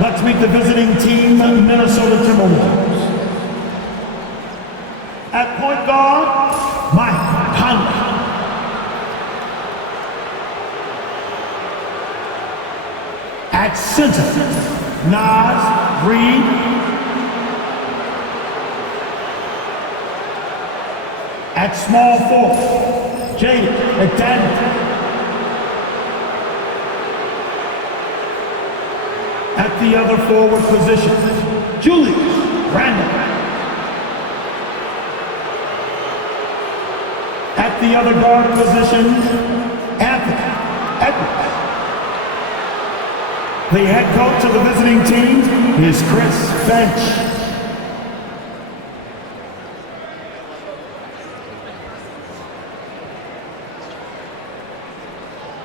Let's meet the visiting team, Minnesota Timberwolves. At point guard, Mike Conley. At center, Naz Reid. At small forward, Jaden McDaniel. At the other forward position, Julius Randle. At the other guard position, Anthony Edwards. The head coach of the visiting team is Chris Finch.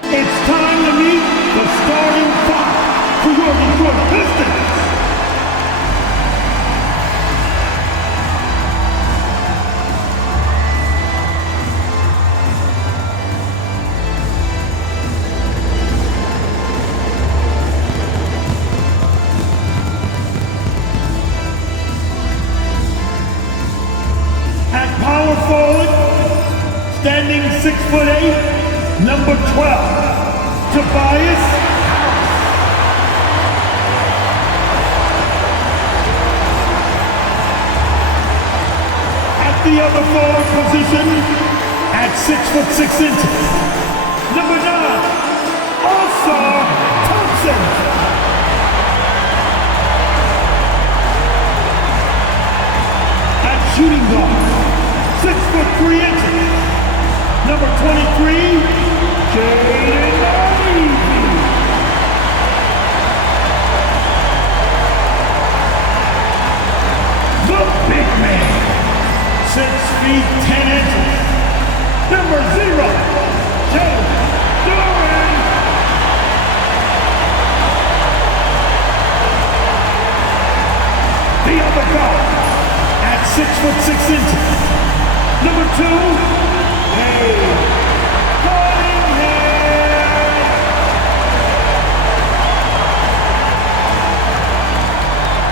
It's time to meet the starting five for your Detroit Pistons. At power forward, standing 6'8", number 12, Tobias. At the other forward position, at 6'6", number 9, Ausar Thompson. Shooting guard, 6'3", number 23, Jaden Ivey. The big man, 6'10", number 0, Jalen Duren. The other guard, 6'6", number 2,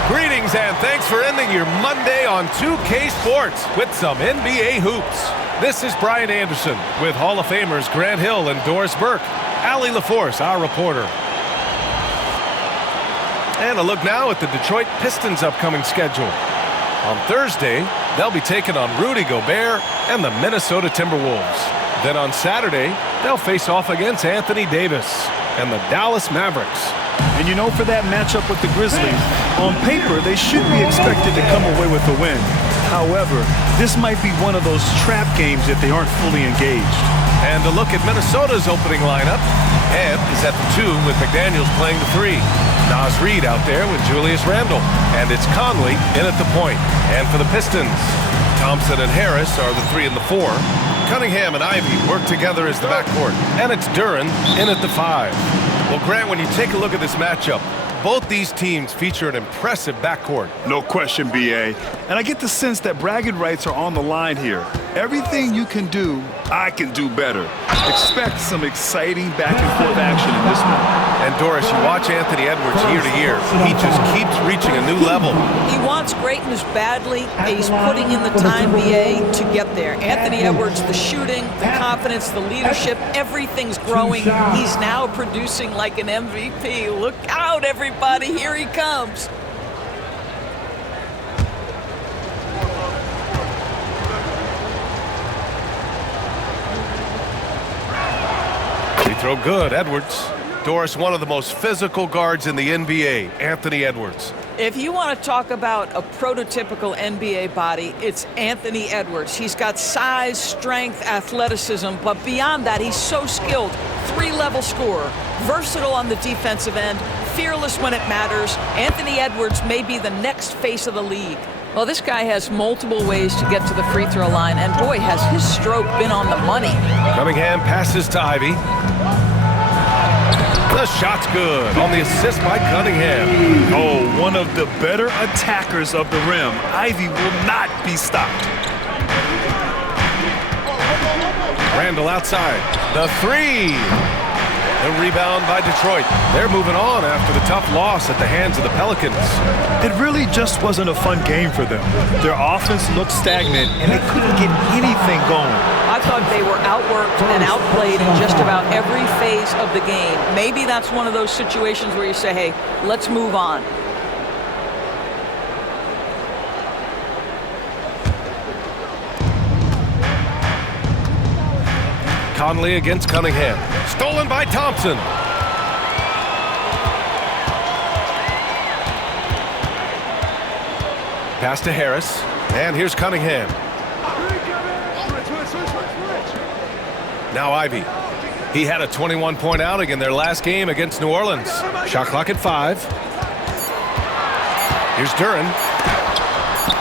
Greetings and thanks for ending your Monday on 2K Sports with some NBA hoops. This is Brian Anderson with Hall of Famers Grant Hill and Doris Burke. Allie LaForce, our reporter. And a look now at the Detroit Pistons' upcoming schedule. On Thursday, they'll be taking on Rudy Gobert and the Minnesota Timberwolves. Then on Saturday, they'll face off against Anthony Davis and the Dallas Mavericks. And you know, for that matchup with the Grizzlies, on paper, they should be expected to come away with a win. However, this might be one of those trap games if they aren't fully engaged. And a look at Minnesota's opening lineup. Ed is at the 2 with McDaniels playing the 3. Naz Reid out there with Julius Randle. And it's Conley in at the point. And for the Pistons, Thompson and Harris are the 3 and the 4. Cunningham and Ivey work together as the backcourt. And it's Duren in at the 5. Well, Grant, when you take a look at this matchup, both these teams feature an impressive backcourt. No question, B.A. And I get the sense that bragging rights are on the line here. Everything you can do, I can do better. Expect some exciting back-and-forth action in this one. And Doris, you watch Anthony Edwards year to year. He just keeps reaching a new level. He wants greatness badly, and he's putting in the time, BA, to get there. Anthony Edwards, the shooting, the confidence, the leadership, everything's growing. He's now producing like an MVP. Look out, everybody. Here he comes. Free throw good, Edwards. Doris, one of the most physical guards in the NBA, Anthony Edwards. If you want to talk about a prototypical NBA body, it's Anthony Edwards. He's got size, strength, athleticism, but beyond that, he's so skilled. 3-level scorer, versatile on the defensive end, fearless when it matters. Anthony Edwards may be the next face of the league. Well, this guy has multiple ways to get to the free throw line, and boy, has his stroke been on the money. Cunningham passes to Ivey. The shot's good on the assist by Cunningham. Oh, one of the better attackers of the rim. Ivey will not be stopped. Randle outside. The 3. The rebound by Detroit. They're moving on after the tough loss at the hands of the Pelicans. It really just wasn't a fun game for them. Their offense looked stagnant, and they couldn't get anything going. I thought they were outworked and outplayed in just about every phase of the game. Maybe that's one of those situations where you say, hey, let's move on. Conley against Cunningham. Stolen by Thompson. Pass to Harris. And here's Cunningham. Now Ivy. He had a 21-point outing in their last game against New Orleans. Shot clock at 5. Here's Duren.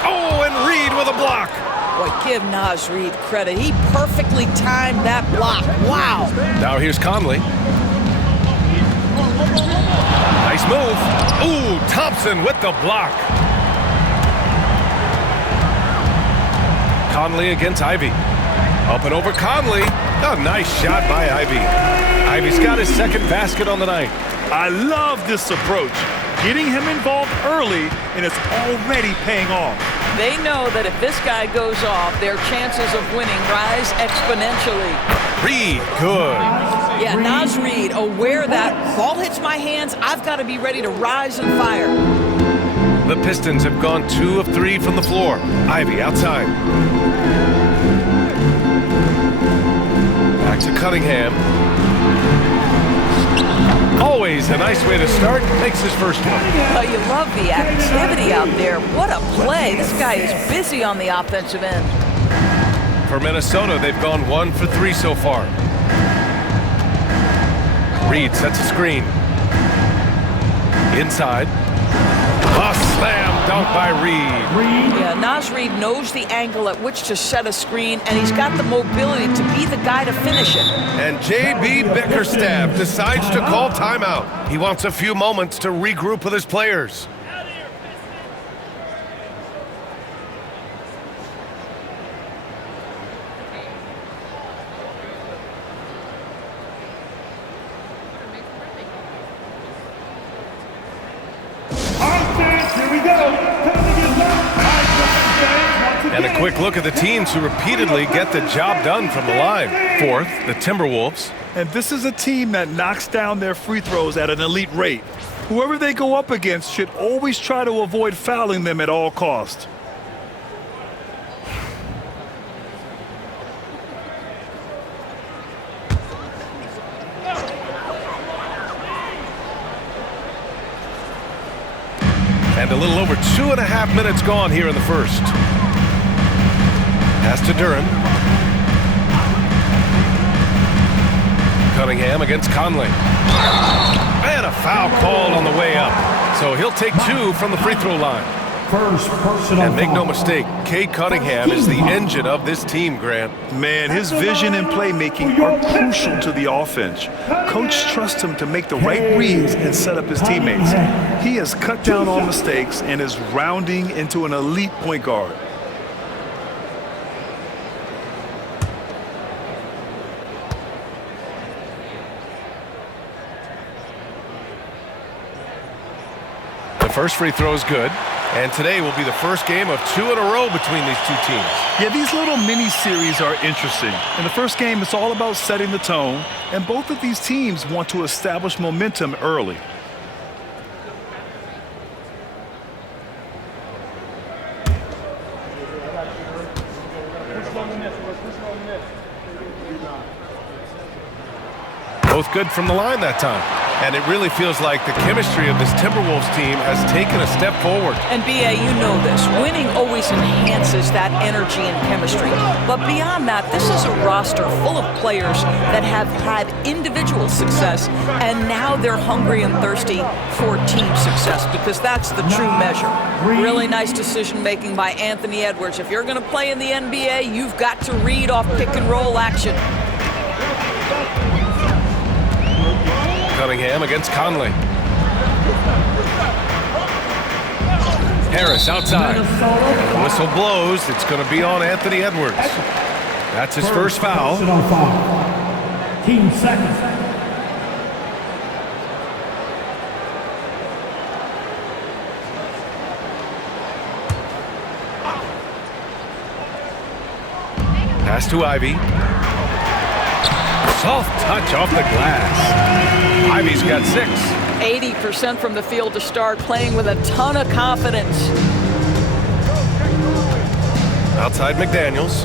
Oh, and Reed with a block. Boy, give Naz Reid credit. He perfectly timed that block. Wow. Now here's Conley. Nice move. Ooh, Thompson with the block. Conley against Ivy. Up and over Conley. A nice shot by Ivy. Ivy's got his second basket on the night. I love this approach. Getting him involved early, and it's already paying off. They know that if this guy goes off, their chances of winning rise exponentially. Reed, good. Yeah, Naz Reid, aware that ball hits my hands, I've got to be ready to rise and fire. The Pistons have gone 2 of 3 from the floor. Ivy outside. Back to Cunningham. Always a nice way to start. Makes his first one. Well, you love the activity out there. What a play. This guy is busy on the offensive end. For Minnesota, they've gone 1 for 3 so far. Reed sets a screen. Inside. A slam dunk by Reed. Yeah, Naz Reid knows the angle at which to set a screen, and he's got the mobility to be the guy to finish it. And J.B. Bickerstaff decides to call timeout. He wants a few moments to regroup with his players. And a quick look at the teams who repeatedly get the job done from the line. Fourth, the Timberwolves. And this is a team that knocks down their free throws at an elite rate. Whoever they go up against should always try to avoid fouling them at all costs. And a little over 2.5 minutes gone here in the first. Pass to Duren. Cunningham against Conley. And a foul called on the way up. So he'll take 2 from the free throw line. First personal And make no foul. mistake, Cade Cunningham is the engine of this team, Grant. Man, his vision and playmaking are crucial to the offense. Coach trusts him to make the right reads and set up his teammates. He has cut down on mistakes and is rounding into an elite point guard. The first free throw is good. And today will be the first game of 2 in a row between these two teams. Yeah, these little mini-series are interesting. In the first game, it's all about setting the tone, and both of these teams want to establish momentum early. Both good from the line that time. And it really feels like the chemistry of this Timberwolves team has taken a step forward. And B.A., you know this. Winning always enhances that energy and chemistry. But beyond that, this is a roster full of players that have had individual success, and now they're hungry and thirsty for team success, because that's the true measure. Really nice decision-making by Anthony Edwards. If you're going to play in the NBA, you've got to read off pick-and-roll action. Cunningham against Conley. Harris outside. The whistle blows. It's going to be on Anthony Edwards. That's his first foul. Personal foul. Team second. Pass to Ivy. Soft touch off the glass. Ivy's got 6. 80% from the field to start, playing with a ton of confidence. Outside McDaniels.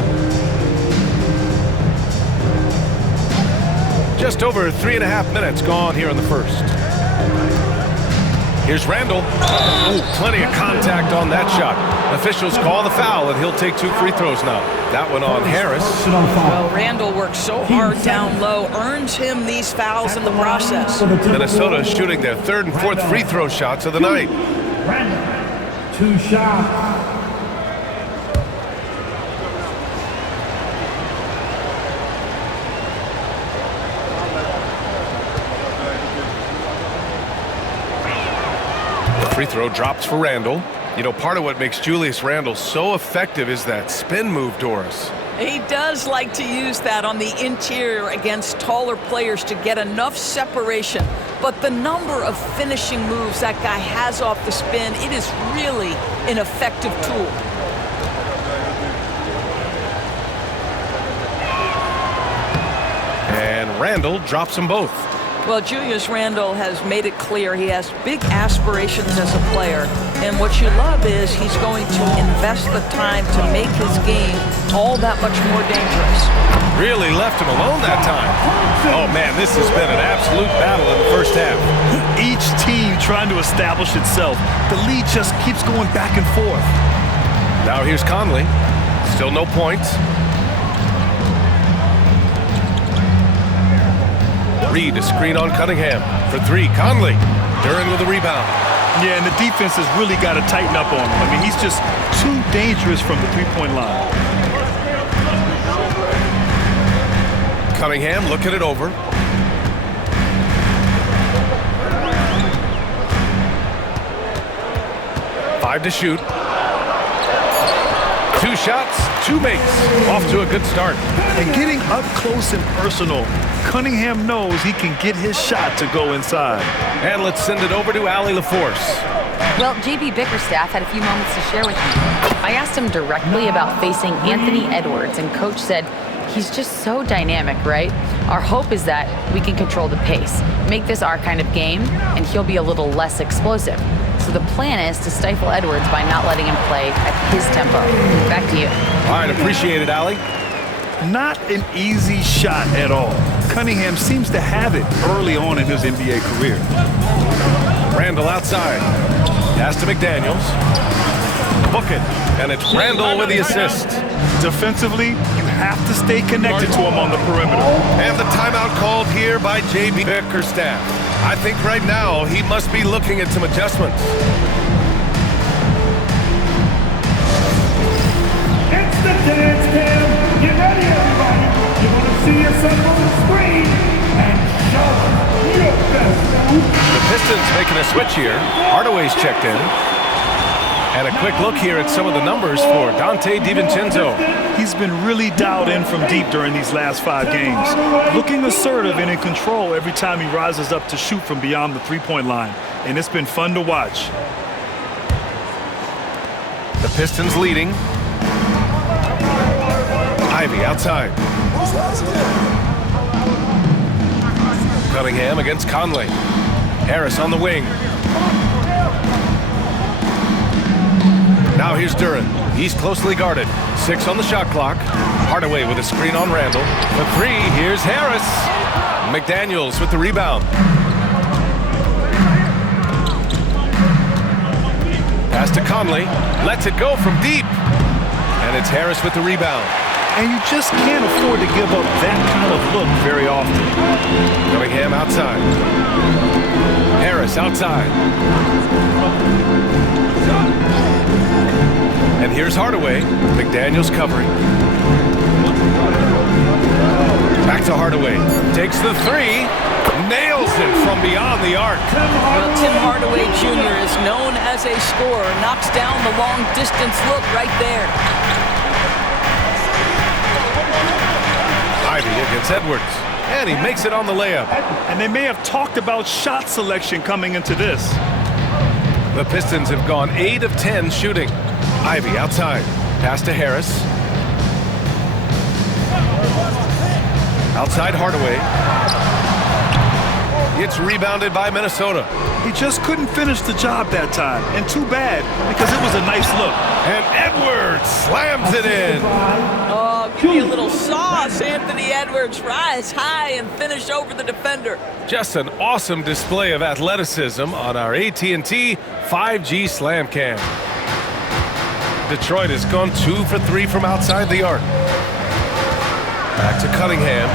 Just over 3.5 minutes gone here in the first. Here's Randall. Oh, plenty of contact on that shot. Officials call the foul, and he'll take 2 free throws now. That one on Harris. Well, Randall works so hard down low, earns him these fouls in the process. Minnesota shooting their 3rd and 4th free throw shots of the night. Randall, 2 shots. Free throw drops for Randall. You know, part of what makes Julius Randle so effective is that spin move, Doris. He does like to use that on the interior against taller players to get enough separation. But the number of finishing moves that guy has off the spin, it is really an effective tool. And Randall drops them both. Well, Julius Randle has made it clear he has big aspirations as a player. And what you love is he's going to invest the time to make his game all that much more dangerous. Really left him alone that time. Oh, man, this has been an absolute battle in the first half. Each team trying to establish itself. The lead just keeps going back and forth. Now here's Conley. Still no points. Reed, a screen on Cunningham. For 3, Conley. Duren with a rebound. Yeah, and the defense has really got to tighten up on him. I mean, he's just too dangerous from the three-point line. Cunningham looking it over. Five to shoot. 2 shots, 2 makes. Off to a good start. And getting up close and personal, Cunningham knows he can get his shot to go inside. And let's send it over to Allie LaForce. Well, JB Bickerstaff had a few moments to share with me. I asked him directly about facing Anthony Edwards, and Coach said he's just so dynamic, right? Our hope is that we can control the pace, make this our kind of game, and he'll be a little less explosive. So the plan is to stifle Edwards by not letting him play at his tempo. Back to you. All right, appreciate it, Allie. Not an easy shot at all. Cunningham seems to have it early on in his NBA career. Randall outside. Pass to McDaniels. Book it. And it's Randall with the assist. Defensively, you have to stay connected to him on the perimeter. And the timeout called here by JB Bickerstaff. I think right now he must be looking at some adjustments. It's the dance cam. Get ready, everybody. You want to see yourself on the screen and show your best move. The Pistons making a switch here. Hardaway's checked in. And a quick look here at some of the numbers for Dante DiVincenzo. He's been really dialed in from deep during these last 5 games. Looking assertive and in control every time he rises up to shoot from beyond the three-point line. And it's been fun to watch. The Pistons leading. Ivy outside. Cunningham against Conley. Harris on the wing. Now here's Duren. He's closely guarded. 6 on the shot clock. Hardaway with a screen on Randall. For 3, here's Harris. McDaniels with the rebound. Pass to Conley. Lets it go from deep. And it's Harris with the rebound. And you just can't afford to give up that kind of look very often. Cunningham outside. Harris outside. And here's Hardaway. McDaniels covering. Back to Hardaway. Takes the 3. Nails it from beyond the arc. Well, Tim Hardaway Jr. is known as a scorer. Knocks down the long distance look right there. Ivy against Edwards. And he makes it on the layup. And they may have talked about shot selection coming into this. The Pistons have gone 8 of 10 shooting. Ivy outside. Pass to Harris. Outside Hardaway. It's rebounded by Minnesota. He just couldn't finish the job that time, and too bad because it was a nice look. And Edwards slams it in. Oh, give me a little sauce. Anthony Edwards rise high and finish over the defender. Just an awesome display of athleticism on our AT&T 5G Slam Cam. Detroit has gone 2 for 3 from outside the arc. Back to Cunningham.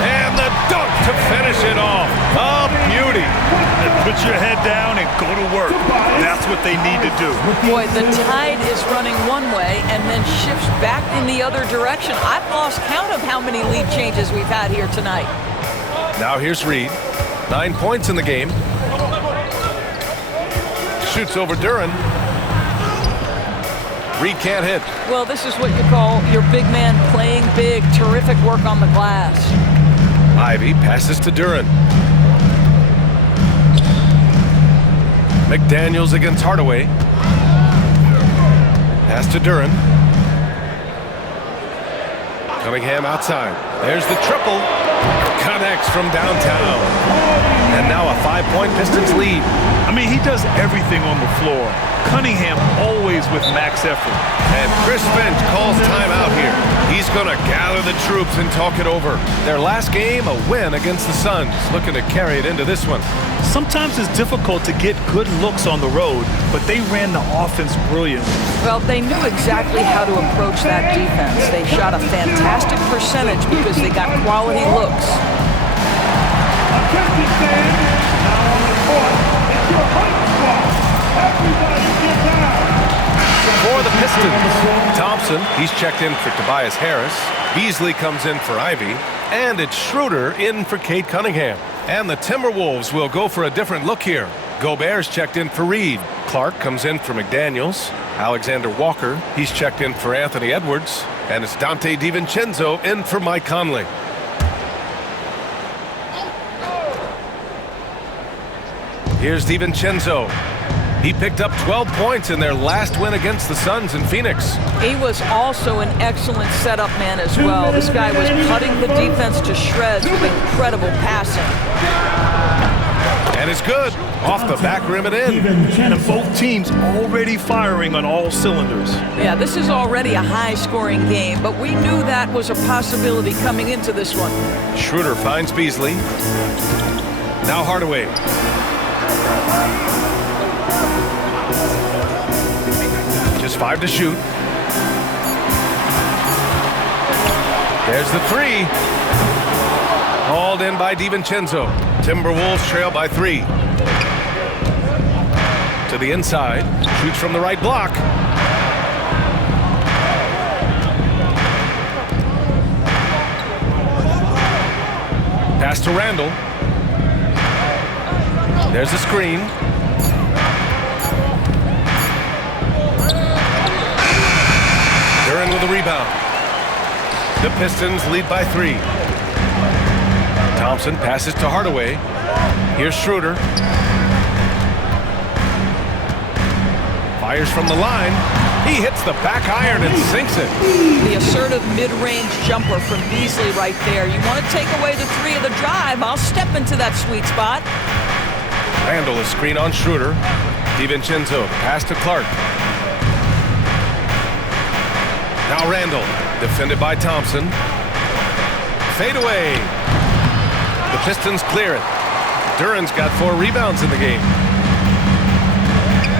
And the dunk to finish it off. A beauty. And put your head down and go to work. That's what they need to do. Boy, the tide is running one way and then shifts back in the other direction. I've lost count of how many lead changes we've had here tonight. Now here's Reed. 9 points in the game. Shoots over Duren. Reed can't hit. Well, this is what you call your big man playing big. Terrific work on the glass. Ivy passes to Duren. McDaniels against Hardaway. Pass to Duren. Cunningham outside. There's the triple. Connects from downtown. And now a 5-point Pistons lead. I mean, he does everything on the floor. Cunningham always with max effort. And Chris Finch calls timeout here. He's going to gather the troops and talk it over. Their last game, a win against the Suns. Looking to carry it into this one. Sometimes it's difficult to get good looks on the road, but they ran the offense brilliantly. Well, they knew exactly how to approach that defense. They shot a fantastic percentage because they got quality looks. Attention fans, now on the court, it's your home squad. Everybody get down. For the Pistons, Thompson, he's checked in for Tobias Harris. Beasley comes in for Ivy. And it's Schroeder in for Cade Cunningham. And the Timberwolves will go for a different look here. Gobert's checked in for Reed. Clark comes in for McDaniels. Alexander Walker, he's checked in for Anthony Edwards. And it's Dante DiVincenzo in for Mike Conley. Here's DiVincenzo. He picked up 12 points in their last win against the Suns in Phoenix. He was also an excellent setup man as well. This guy was cutting the defense to shreds with incredible passing. And it's good. Off the back rim and in. And both teams already firing on all cylinders. Yeah, this is already a high-scoring game, but we knew that was a possibility coming into this one. Schroeder finds Beasley. Now Hardaway. Just 5 to shoot. There's the 3. Hauled in by DiVincenzo. Timberwolves trail by 3. To the inside. Shoots from the right block. Pass to Randall. There's a screen. Duren with a rebound. The Pistons lead by 3. Thompson passes to Hardaway. Here's Schroeder. Fires from the line. He hits the back iron and sinks it. The assertive mid-range jumper from Beasley right there. You want to take away the 3 of the drive, I'll step into that sweet spot. Randall is screen on Schroeder. DiVincenzo pass to Clark. Now Randall, defended by Thompson. Fade away. The Pistons clear it. Duren's got 4 rebounds in the game.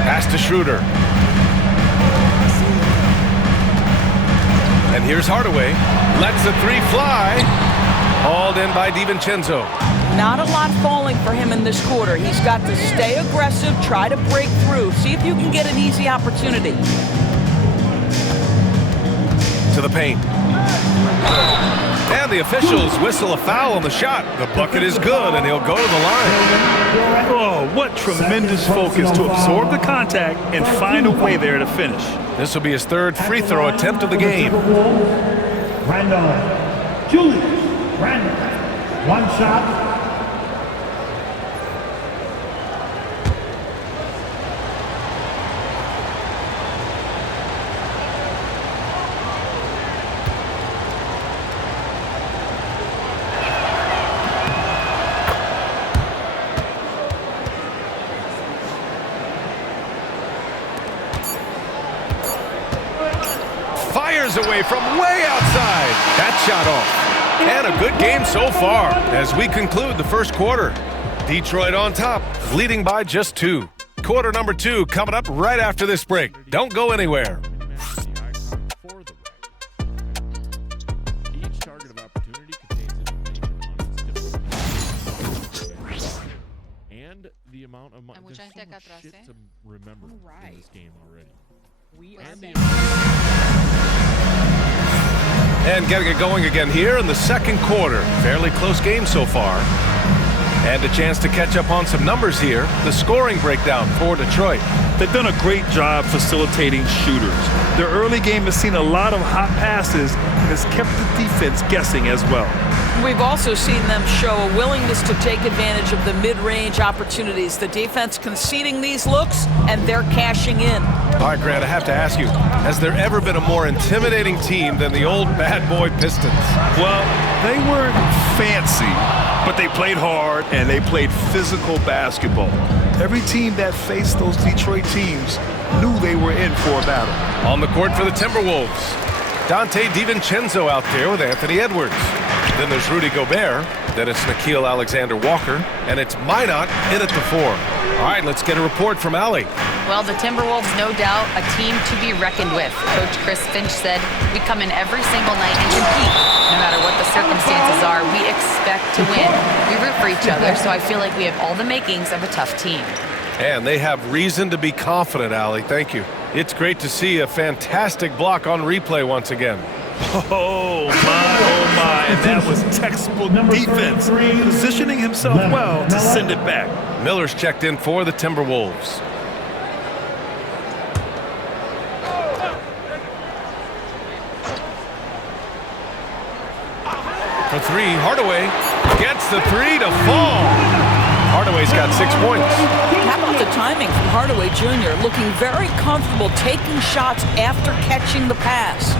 Pass to Schroeder. And here's Hardaway. Lets the 3 fly. Hauled in by DiVincenzo. Not a lot falling for him in this quarter. He's got to stay aggressive, try to break through. See if you can get an easy opportunity. To the paint. And the officials whistle a foul on the shot. The bucket is good, and he'll go to the line. Oh, what tremendous focus to absorb the contact and find a way there to finish. This will be his 3rd free throw attempt of the game. Randall. Julius Randall. 1 shot. fires away from way outside. That shot off. And a good game so far as we conclude the first quarter. Detroit on top, leading by just 2. Quarter number 2 coming up right after this break. Don't go anywhere. Each target of opportunity contains information on its different and the amount of money. There's so much shit to remember in this game already. And getting it going again here in the second quarter. Fairly close game so far. And a chance to catch up on some numbers here. The scoring breakdown for Detroit. They've done a great job facilitating shooters. Their early game has seen a lot of hot passes and has kept the defense guessing as well. We've also seen them show a willingness to take advantage of the mid-range opportunities. The defense conceding these looks, and they're cashing in. All right, Grant, I have to ask you, has there ever been a more intimidating team than the old bad boy Pistons? Well, they weren't fancy, but they played hard and they played physical basketball. Every team that faced those Detroit teams knew they were in for a battle. On the court for the Timberwolves, Dante DiVincenzo out there with Anthony Edwards. Then there's Rudy Gobert. Then it's Nickeil Alexander-Walker. And it's Minot in at the 4. All right, let's get a report from Allie. Well, the Timberwolves, no doubt, a team to be reckoned with. Coach Chris Finch said, we come in every single night and compete. No matter what the circumstances are, we expect to win. We root for each other, so I feel like we have all the makings of a tough team. And they have reason to be confident, Allie. Thank you. It's great to see a fantastic block on replay once again. Oh my, and that was textbook defense, positioning himself well to send it back. Miller's checked in for the Timberwolves. For 3, Hardaway gets the 3 to fall. Hardaway's got 6 points. How about the timing from Hardaway Jr., looking very comfortable taking shots after catching the pass.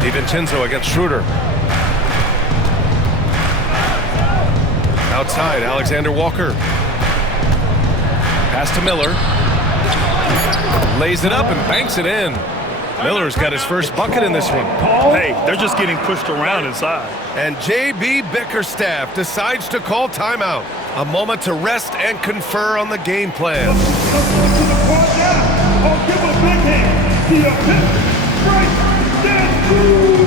DiVincenzo against Schroeder. Outside, Alexander Walker. Pass to Miller. Lays it up and banks it in. Miller's got his first bucket in this one. Hey, they're just getting pushed around inside. And J.B. Bickerstaff decides to call timeout. A moment to rest and confer on the game plan. Welcome to the court now. Oh, give a big hand to your Pistons. Frank Deadwood.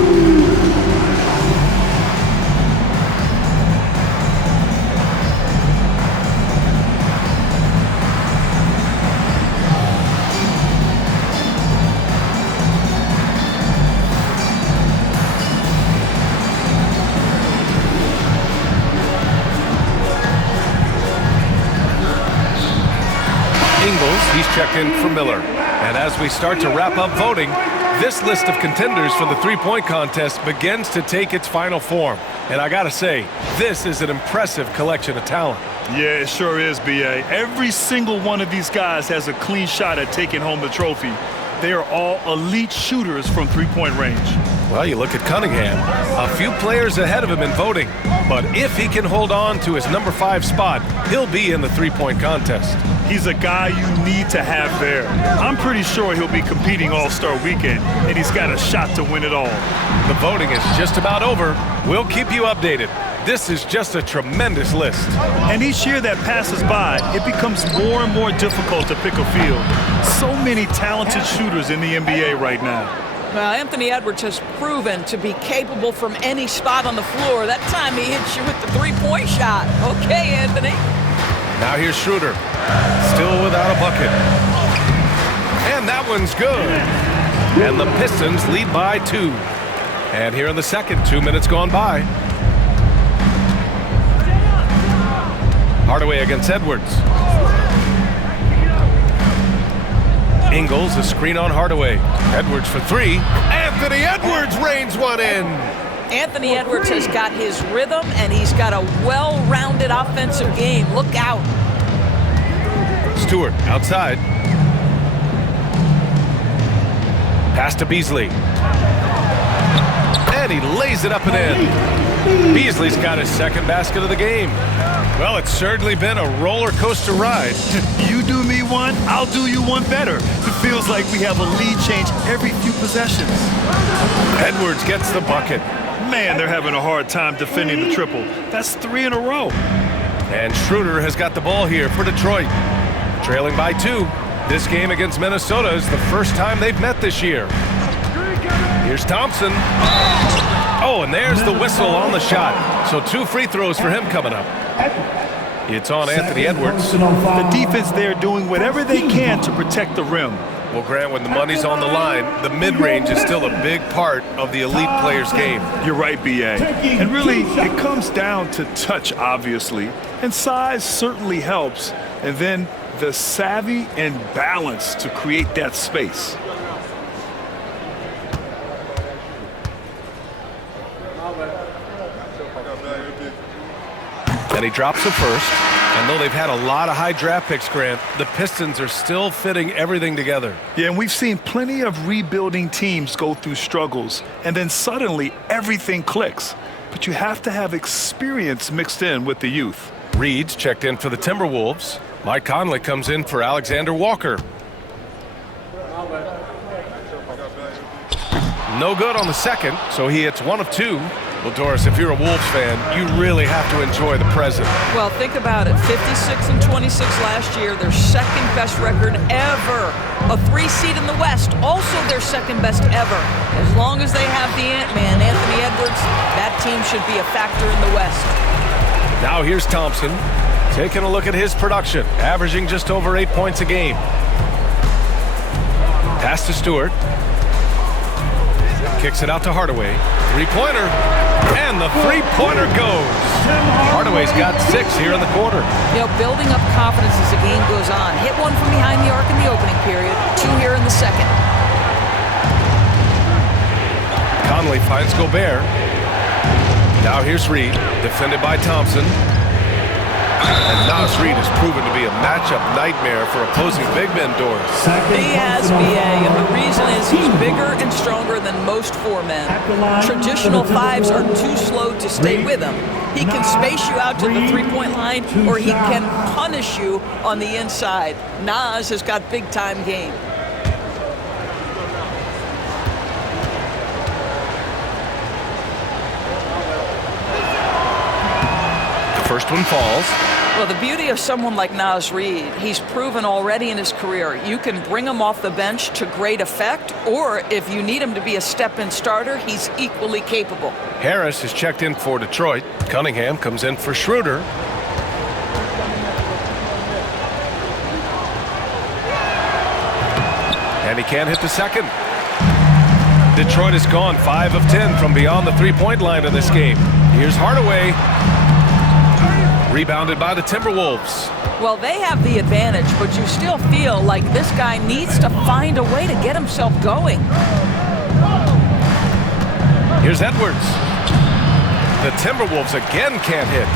He's checked in for Miller. And as we start to wrap up voting, this list of contenders for the three-point contest begins to take its final form. And I gotta say, this is an impressive collection of talent. Yeah, it sure is, B.A. Every single one of these guys has a clean shot at taking home the trophy. They are all elite shooters from three-point range. Well, you look at Cunningham, a few players ahead of him in voting. But if he can hold on to his number 5 spot, he'll be in the three-point contest. He's a guy you need to have there. I'm pretty sure he'll be competing All-Star Weekend, and he's got a shot to win it all. The voting is just about over. We'll keep you updated. This is just a tremendous list. And each year that passes by, it becomes more and more difficult to pick a field. So many talented shooters in the NBA right now. Well, Anthony Edwards has proven to be capable from any spot on the floor. That time he hits you with the three-point shot. Okay, Anthony. Now here's Schroeder, still without a bucket. And that one's good. And the Pistons lead by 2. And here in the second, 2 minutes gone by. Hardaway against Edwards. Ingles, a screen on Hardaway. Edwards for 3. Anthony Edwards rains one in. Anthony Edwards has got his rhythm, and he's got a well-rounded offensive game. Look out. Stewart outside. Pass to Beasley. and he lays it up and in. Beasley's got his second basket of the game. Well, it's certainly been a roller coaster ride. You do me one, I'll do you one better. It feels like we have a lead change every few possessions. Edwards gets the bucket. Man, they're having a hard time defending the triple. That's 3 in a row. And Schroeder has got the ball here for Detroit. Trailing by 2. This game against Minnesota is the first time they've met this year. Here's Thompson. Oh, and there's the whistle on the shot. So 2 free throws for him coming up. It's on Anthony Edwards. The defense there doing whatever they can to protect the rim. Well, Grant, when the money's on the line, the mid-range is still a big part of the elite player's game. You're right, B.A. And really, it comes down to touch, obviously. And size certainly helps. And then the savvy and balance to create that space. And he drops the first. And though they've had a lot of high draft picks, Grant, the Pistons are still fitting everything together. Yeah, and we've seen plenty of rebuilding teams go through struggles, and then suddenly everything clicks. But you have to have experience mixed in with the youth. Reed's checked in for the Timberwolves. Mike Conley comes in for Alexander Walker. No good on the second, so he hits 1 of 2. Well, Doris, if you're a Wolves fan, you really have to enjoy the present. Well, think about it. 56 and 26 last year, their second best record ever. A 3 seed in the West, also their second best ever. As long as they have the Ant-Man, Anthony Edwards, that team should be a factor in the West. Now here's Thompson, taking a look at his production, averaging just over 8 points a game. Pass to Stewart. Kicks it out to Hardaway. 3-pointer. And the 3-pointer goes. Hardaway's got 6 here in the quarter. You know, building up confidence as the game goes on. Hit 1 from behind the arc in the opening period. 2 here in the second. Conley finds Gobert. Now here's Reed, defended by Thompson. And Nas Reed has proven to be a matchup nightmare for opposing big men, Doris. He has, BA, and the reason is he's bigger and stronger than most 4 men. Traditional 5s are too slow to stay with him. He can space you out to the 3-point line, or he can punish you on the inside. Nas has got big-time game. First one falls. Well, the beauty of someone like Nas Reed, he's proven already in his career, you can bring him off the bench to great effect, or if you need him to be a step-in starter, he's equally capable. Harris is checked in for Detroit. Cunningham comes in for Schroeder. And he can't hit the second. Detroit has gone 5 of 10 from beyond the 3-point line in this game. Here's Hardaway. Rebounded by the Timberwolves. Well, they have the advantage, but you still feel like this guy needs to find a way to get himself going. Here's Edwards. The Timberwolves again can't hit.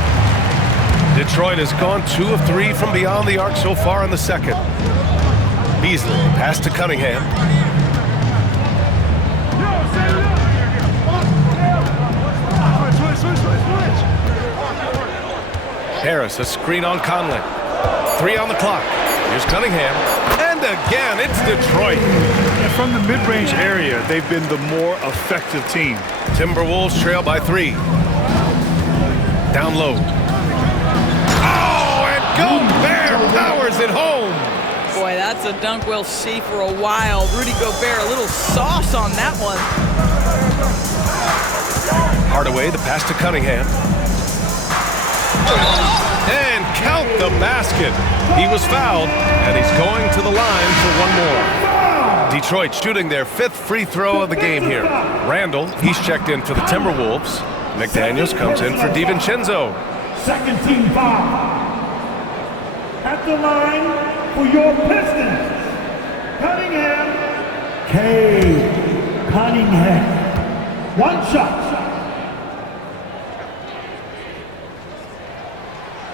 Detroit has gone 2 of 3 from beyond the arc so far in the second. Beasley pass to Cunningham. Harris, a screen on Conley. 3 on the clock. Here's Cunningham. And again, it's Detroit. And from the mid-range area, they've been the more effective team. Timberwolves trail by 3. Down low. Oh, and Gobert powers it home. Boy, that's a dunk we'll see for a while. Rudy Gobert, a little sauce on that one. Hardaway, the pass to Cunningham. And count the basket. He was fouled, and he's going to the line for 1 more. Detroit shooting their 5th free throw of the game here. Randall, he's checked in for the Timberwolves. McDaniels comes in for DiVincenzo. Second team foul. At the line for your Pistons, Cunningham. Cunningham. 1 shot.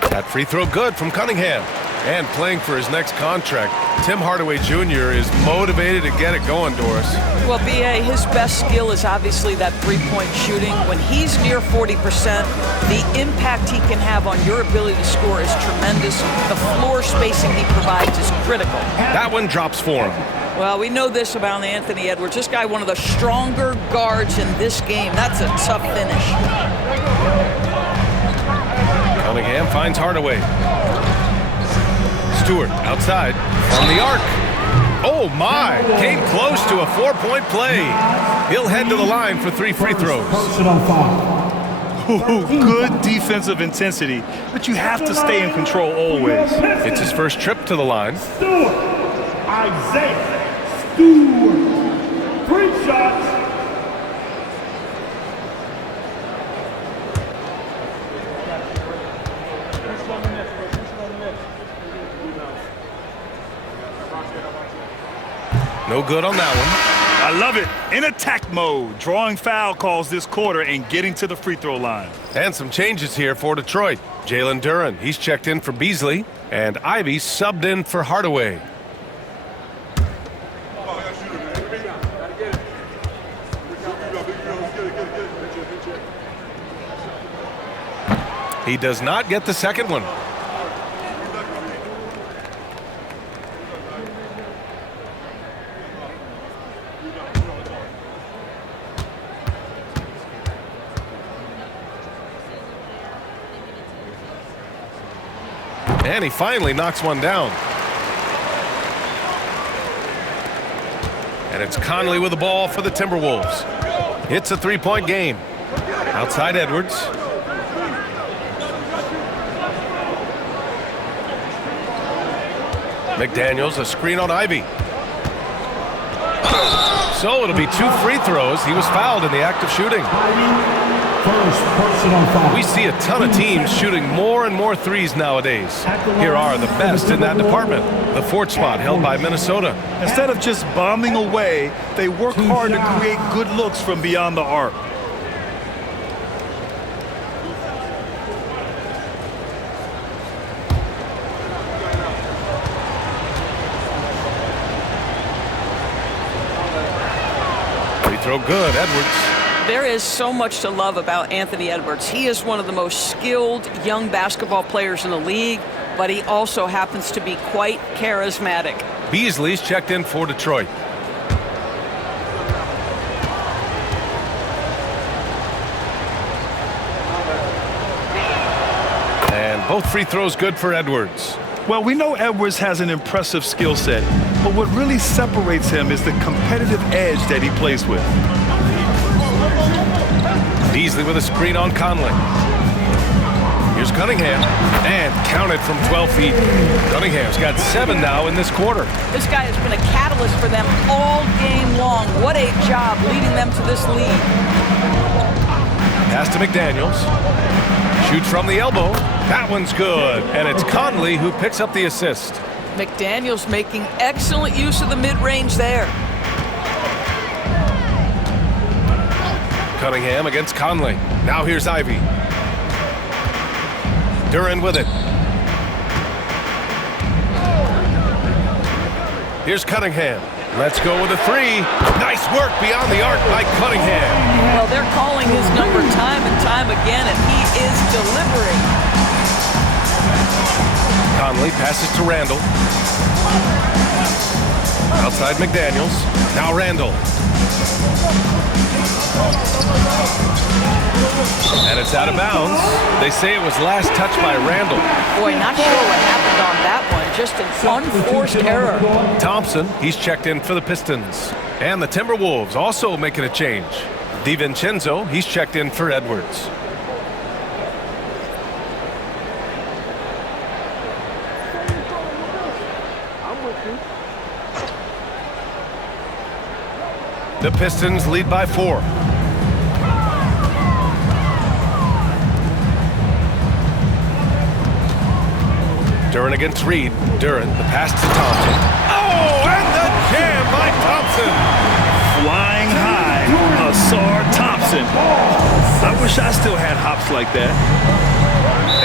That free throw good from Cunningham. And playing for his next contract, Tim Hardaway Jr. is motivated to get it going, Doris. Well, B.A., his best skill is obviously that three-point shooting. When he's near 40%, the impact he can have on your ability to score is tremendous. The floor spacing he provides is critical. That one drops for him. Well, we know this about Anthony Edwards. This guy, one of the stronger guards in this game. That's a tough finish. Cunningham finds Hardaway. Stewart outside from the arc. Oh my, came close to a 4-point play. He'll head to the line for 3 free throws. Ooh, good defensive intensity, but you have to stay in control always. It's his first trip to the line. Stewart. Isaiah Stewart. 3 shots. No good on that one. I love it. In attack mode, drawing foul calls this quarter and getting to the free throw line. And some changes here for Detroit. Jalen Duren, he's checked in for Beasley, and Ivy subbed in for Hardaway. He does not get the second one. And he finally knocks one down. And it's Conley with the ball for the Timberwolves. It's a 3-point game. Outside Edwards. McDaniels, a screen on Ivy. So it'll be 2 free throws. He was fouled in the act of shooting. We see a ton of teams shooting more and more threes nowadays. Here are the best in that department. The 4th spot held by Minnesota. Instead of just bombing away, they work hard to create good looks from beyond the arc. Free throw good, Edwards. There is so much to love about Anthony Edwards. He is one of the most skilled young basketball players in the league, but he also happens to be quite charismatic. Beasley's checked in for Detroit. And both free throws good for Edwards. Well, we know Edwards has an impressive skill set, but what really separates him is the competitive edge that he plays with. Beasley with a screen on Conley. Here's Cunningham, and counted from 12 feet. Cunningham's got 7 now in this quarter. This guy has been a catalyst for them all game long. What a job leading them to this lead. Pass to McDaniels. Shoots from the elbow. That one's good, and it's Conley who picks up the assist. McDaniels making excellent use of the mid-range there. Cunningham against Conley. Now here's Ivy. Duren with it. Here's Cunningham. Let's go with a 3. Nice work beyond the arc by Cunningham. Well, they're calling his number time and time again, and he is delivering. Conley passes to Randall. Outside McDaniels. Now Randall. And it's out of bounds. They say it was last touched by Randall. Boy, not sure what happened on that one. Just an unforced error. Thompson, he's checked in for the Pistons. And the Timberwolves also making a change. DiVincenzo, he's checked in for Edwards. The Pistons lead by 4. Duren against Reed. Duren, the pass to Thompson. Oh, and the jam by Thompson. Flying high, Asar Thompson. I wish I still had hops like that.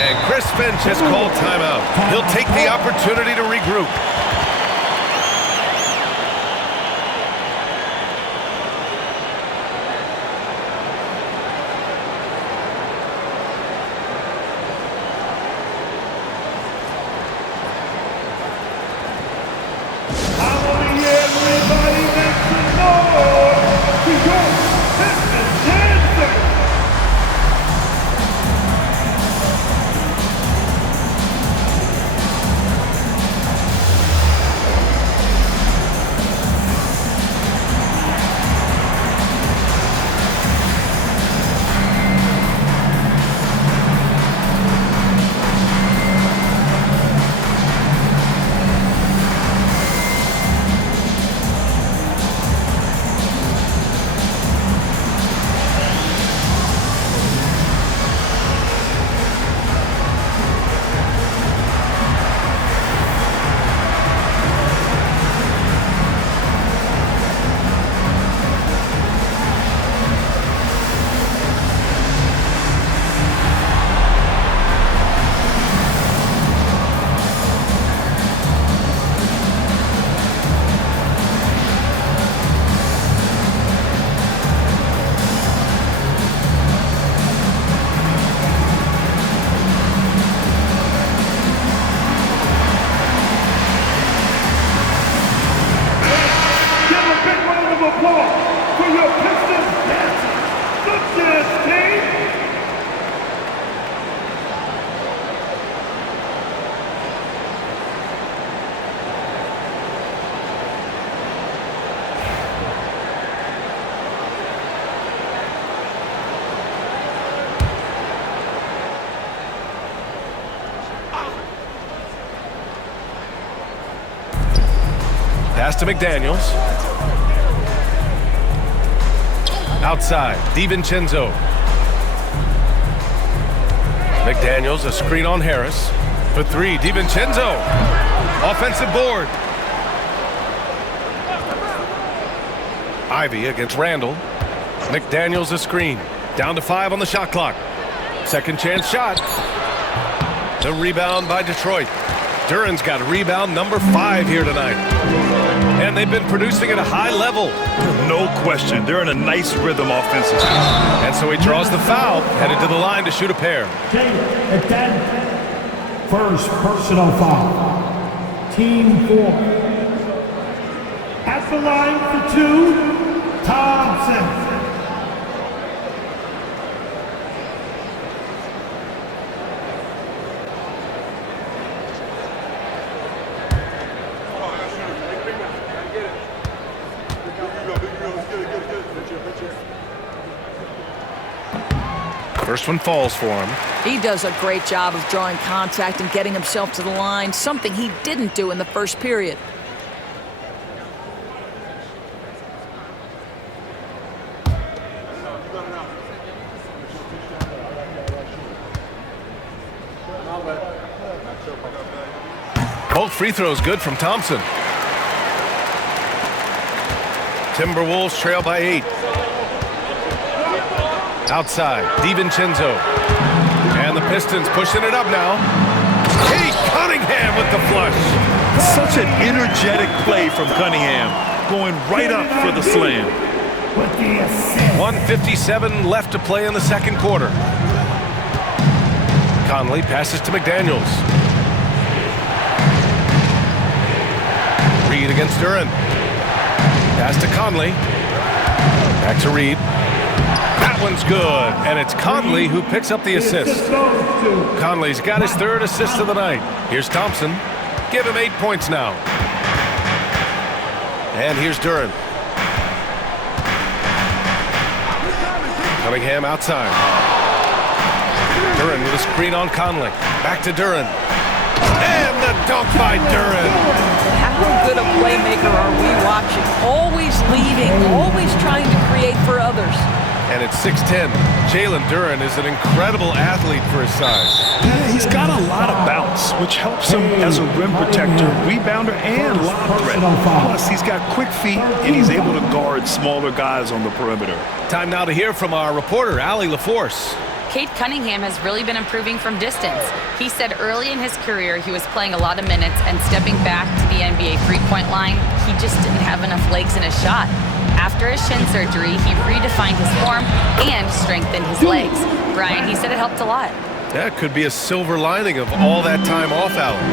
And Chris Finch has called timeout. He'll take the opportunity to regroup. Everybody make some noise to your Pistons dancers! For your Pistons dancers, the dance team! Pass to McDaniels. Outside, DiVincenzo. McDaniels, a screen on Harris. For three, DiVincenzo. Offensive board. Ivy against Randall. McDaniels, a screen. Down to 5 on the shot clock. Second chance shot. The rebound by Detroit. Duran's got rebound number 5 here tonight. And they've been producing at a high level. No question. They're in a nice rhythm offensively. And so he draws the foul, headed to the line to shoot a pair. At that first personal foul. Team 4. At the line for 2, Thompson. First one falls for him. He does a great job of drawing contact and getting himself to the line, something he didn't do in the first period. Both free throws good from Thompson. Timberwolves trail by 8. Outside, DiVincenzo. And the Pistons pushing it up now. Kate Cunningham with the flush. Such an energetic play from Cunningham, going right up for the slam. 1:57 left to play in the second quarter. Conley passes to McDaniels. Reed against Duran. Pass to Conley. Back to Reed. That one's good, and it's Conley who picks up the assist. Conley's got his 3rd assist of the night. Here's Thompson. Give him 8 points now. And here's Duran. Cunningham outside. Duran with a screen on Conley. Back to Duran. And the dunk by Duran. How good a playmaker are we watching? Always leading, always trying to create for others. And at 6'10", Jalen Duran is an incredible athlete for his size. Yeah, he's got a lot of bounce, which helps him as a rim protector, rebounder, and lob threat. Plus, he's got quick feet, and he's able to guard smaller guys on the perimeter. Time now to hear from our reporter, Allie LaForce. Cade Cunningham has really been improving from distance. He said early in his career he was playing a lot of minutes and stepping back to the NBA three-point line, he just didn't have enough legs in his shot. After his shin surgery, he redefined his form and strengthened his legs. Brian, he said it helped a lot. That could be a silver lining of all that time off, Allen.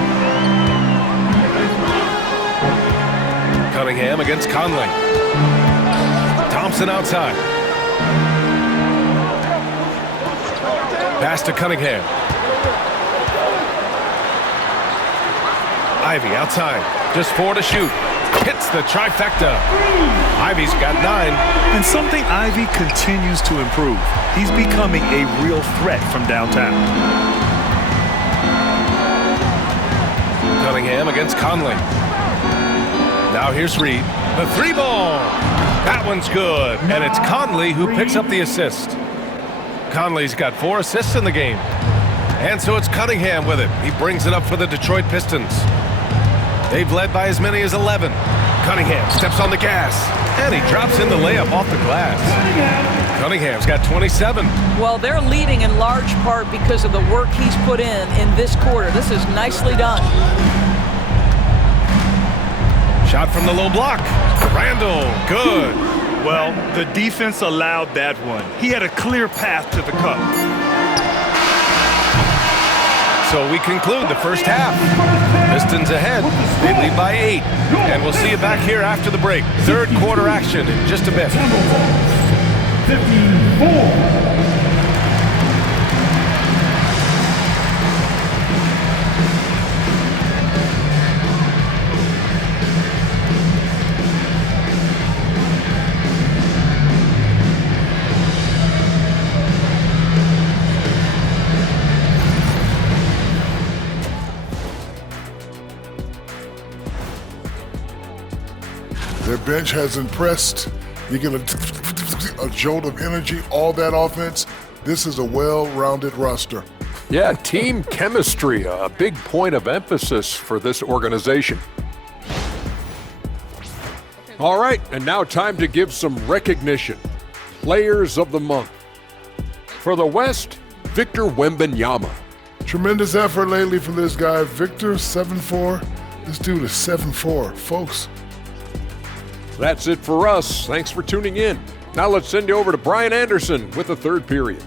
Cunningham against Conley. Thompson outside. Pass to Cunningham. Ivy outside. Just 4 to shoot. Hits the trifecta. Ivy's got 9. And something Ivy continues to improve. He's becoming a real threat from downtown. Cunningham against Conley. Now here's Reed. The 3-ball. That one's good. And it's Conley who picks up the assist. Conley's got 4 assists in the game. And so it's Cunningham with it. He brings it up for the Detroit Pistons. They've led by as many as 11. Cunningham steps on the gas. And he drops in the layup off the glass. Cunningham's got 27. Well, they're leading in large part because of the work he's put in this quarter. This is nicely done. Shot from the low block. Randall, good. Well, the defense allowed that one. He had a clear path to the cup. So we conclude the first half. Pistons ahead. They lead by 8. And we'll see you back here after the break. Third quarter action in just a bit. 54. Their bench has impressed. You get a jolt of energy, all that offense. This is a well-rounded roster. Yeah, team chemistry, a big point of emphasis for this organization. All right, and now time to give some recognition. Players of the Month. For the West, Victor Wembanyama. Tremendous effort lately for this guy. Victor, 7'4". This dude is 7'4", folks. That's it for us. Thanks for tuning in. Now let's send you over to Brian Anderson with the third period.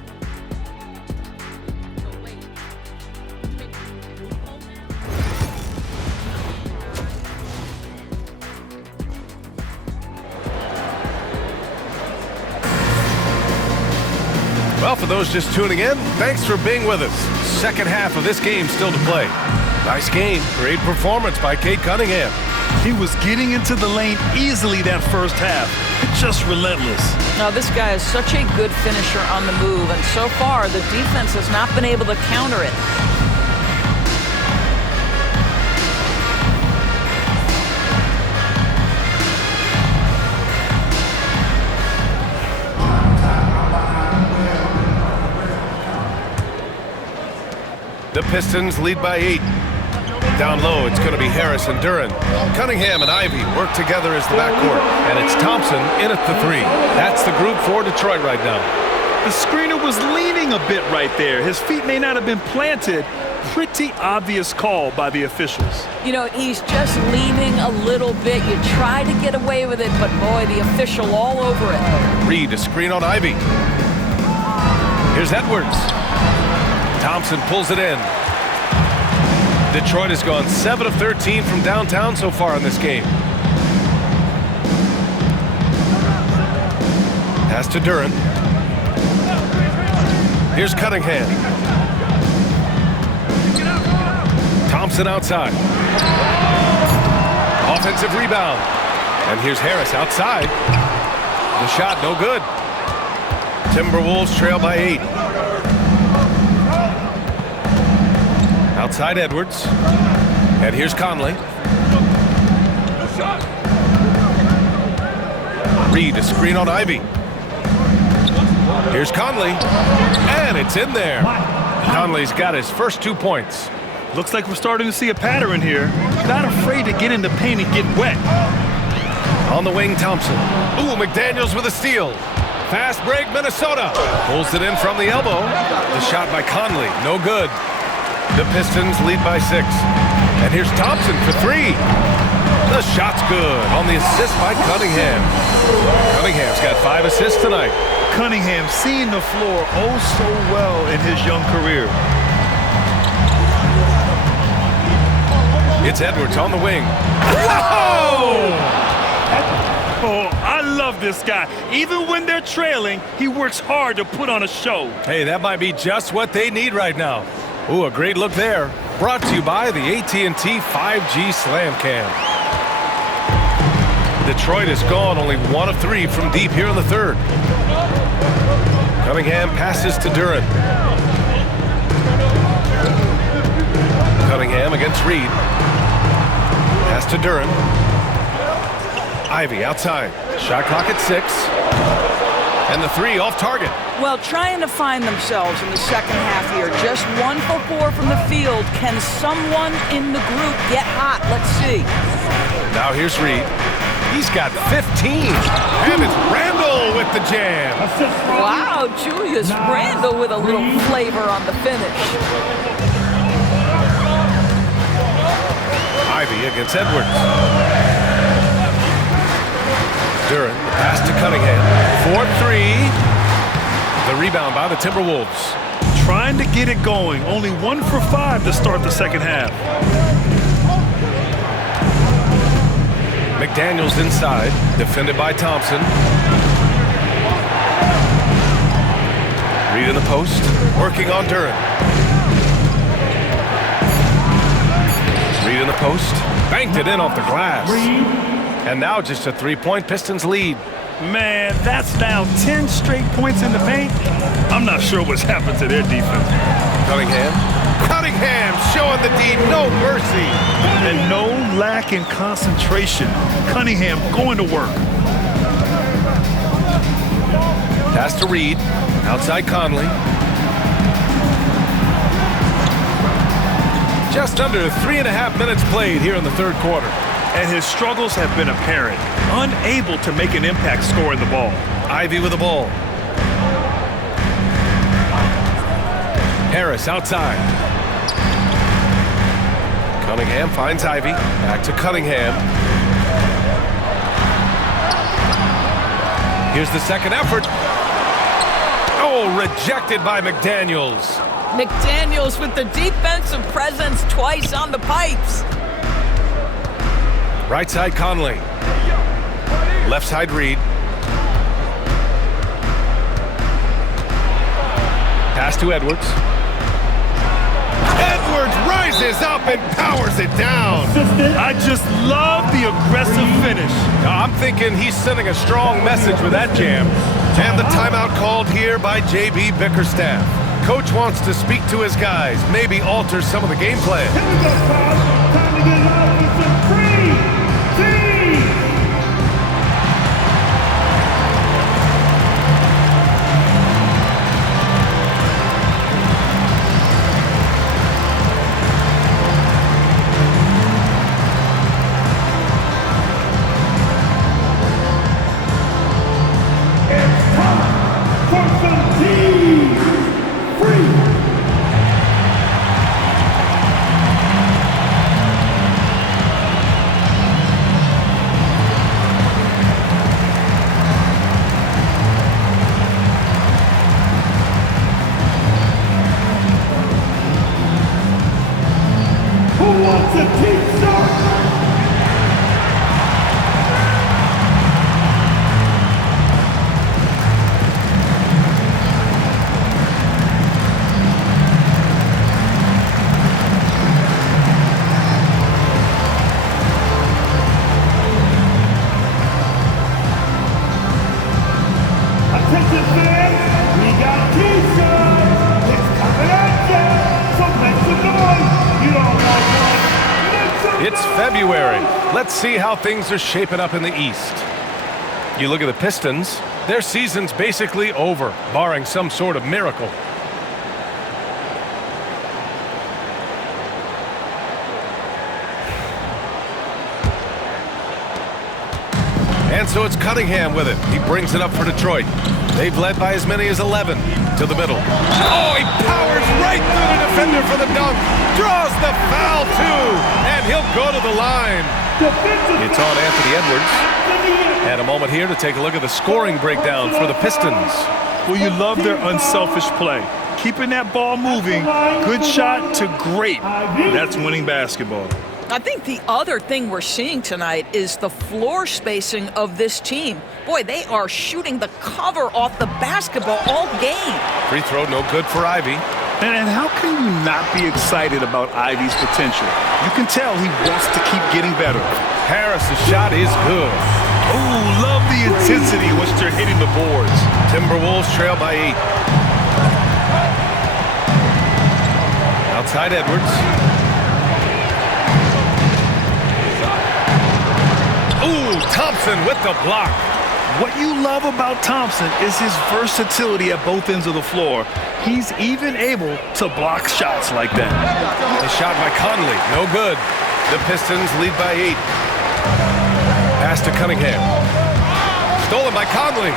Well, for those just tuning in, thanks for being with us. Second half of this game still to play. Nice game. Great performance by Cade Cunningham. He was getting into the lane easily that first half. Just relentless. Now, this guy is such a good finisher on the move, and so far, the defense has not been able to counter it. The Pistons lead by 8. Down low, it's going to be Harris and Duren. Cunningham and Ivy work together as the backcourt. And it's Thompson in at the 3. That's the group for Detroit right now. The screener was leaning a bit right there. His feet may not have been planted. Pretty obvious call by the officials. You know, he's just leaning a little bit. You try to get away with it, but boy, the official all over it. Reed, a screen on Ivy. Here's Edwards. Thompson pulls it in. Detroit has gone 7 of 13 from downtown so far in this game. Pass to Duren. Here's Cunningham. Thompson outside. Offensive rebound. And here's Harris outside. The shot no good. Timberwolves trail by 8. Outside Edwards. And here's Conley. Reed, a screen on Ivy. Here's Conley. And it's in there. Conley's got his first 2 points. Looks like we're starting to see a pattern here. Not afraid to get in the paint and get wet. On the wing, Thompson. Ooh, McDaniels with a steal. Fast break, Minnesota. Pulls it in from the elbow. The shot by Conley, no good. The Pistons lead by 6. And here's Thompson for 3. The shot's good on the assist by Cunningham. Cunningham's got 5 assists tonight. Cunningham seeing the floor oh so well in his young career. It's Edwards on the wing. Whoa! Oh, I love this guy. Even when they're trailing, he works hard to put on a show. Hey, that might be just what they need right now. Ooh, a great look there. Brought to you by the AT&T 5G Slam Cam. Detroit is gone only 1 of 3 from deep here in the 3rd. Cunningham passes to Duren. Cunningham against Reed. Pass to Duren. Ivy outside. Shot clock at 6. And the 3 off target. Well, trying to find themselves in the second half here. Just 1 for 4 from the field. Can someone in the group get hot? Let's see. Now here's Reed. He's got 15. And it's Randle with the jam. Wow, Julius Randle with a little flavor on the finish. Ivy against Edwards. Duren, the pass to Cunningham. 4-3. The rebound by the Timberwolves. Trying to get it going. Only 1 for 5 to start the second half. McDaniels inside, defended by Thompson. Reed in the post, working on Duren. Reed in the post, banked it in off the glass. And now just a 3-point Pistons lead. Man, that's now 10 straight points in the paint. I'm not sure what's happened to their defense. Cunningham showing the D no mercy. And no lack in concentration. Cunningham going to work. Pass to Reed, outside Conley. Just under 3.5 minutes played here in the 3rd quarter. And his struggles have been apparent. Unable to make an impact scoring the ball. Ivy with the ball. Harris outside. Cunningham finds Ivy. Back to Cunningham. Here's the second effort. Oh, rejected by McDaniels. McDaniels with the defensive presence twice on the pipes. Right side Conley. Left side Reed. Pass to Edwards. Edwards rises up and powers it down. I just love the aggressive finish. I'm thinking he's sending a strong message with that jam. And the timeout called here by J.B. Bickerstaff. Coach wants to speak to his guys, maybe alter some of the game plan. Here we go, Bob. Time to get out with some free teams. It's time for some teams. Free. Who wants a team start? Attention fans, we got T-shirts. It's coming at you. So make some noise. You don't want one. Make some It's noise. February. Let's see how things are shaping up in the East. You look at the Pistons, their season's basically over, barring some sort of miracle. And so it's Cunningham with it. He brings it up for Detroit. They've led by as many as 11 to the middle. Oh, he powers right through the defender for the dunk. Draws the foul, too. And he'll go to the line. It's on Anthony Edwards. And a moment here to take a look at the scoring breakdown for the Pistons. Well, you love their unselfish play. Keeping that ball moving, good shot to great. That's winning basketball. I think the other thing we're seeing tonight is the floor spacing of this team. Boy, they are shooting the cover off the basketball all game. Free throw no good for Ivy. And how can you not be excited about Ivy's potential? You can tell he wants to keep getting better. Harris's shot is good. Oh, love the intensity once they're hitting the boards. Timberwolves trail by 8. Outside Edwards. Ooh, Thompson with the block. What you love about Thompson is his versatility at both ends of the floor. He's even able to block shots like that. The shot by Conley, no good. The Pistons lead by 8. Pass to Cunningham. Stolen by Conley.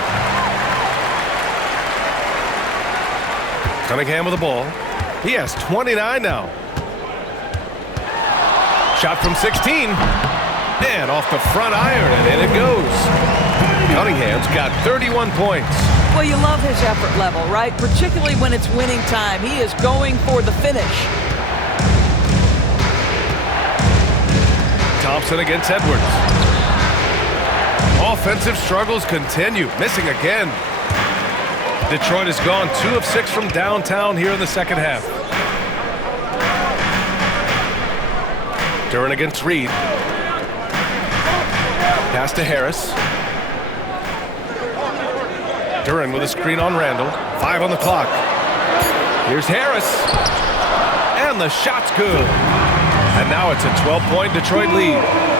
Cunningham with the ball. He has 29 now. Shot from 16. And off the front iron, and in it goes. Cunningham's got 31 points. Well, you love his effort level, right? Particularly when it's winning time. He is going for the finish. Thompson against Edwards. Offensive struggles continue. Missing again. Detroit has gone 2 of 6 from downtown here in the second half. Duren against Reed. Pass to Harris. Duren with a screen on Randall. 5 on the clock. Here's Harris. And the shot's good. And now it's a 12-point Detroit lead.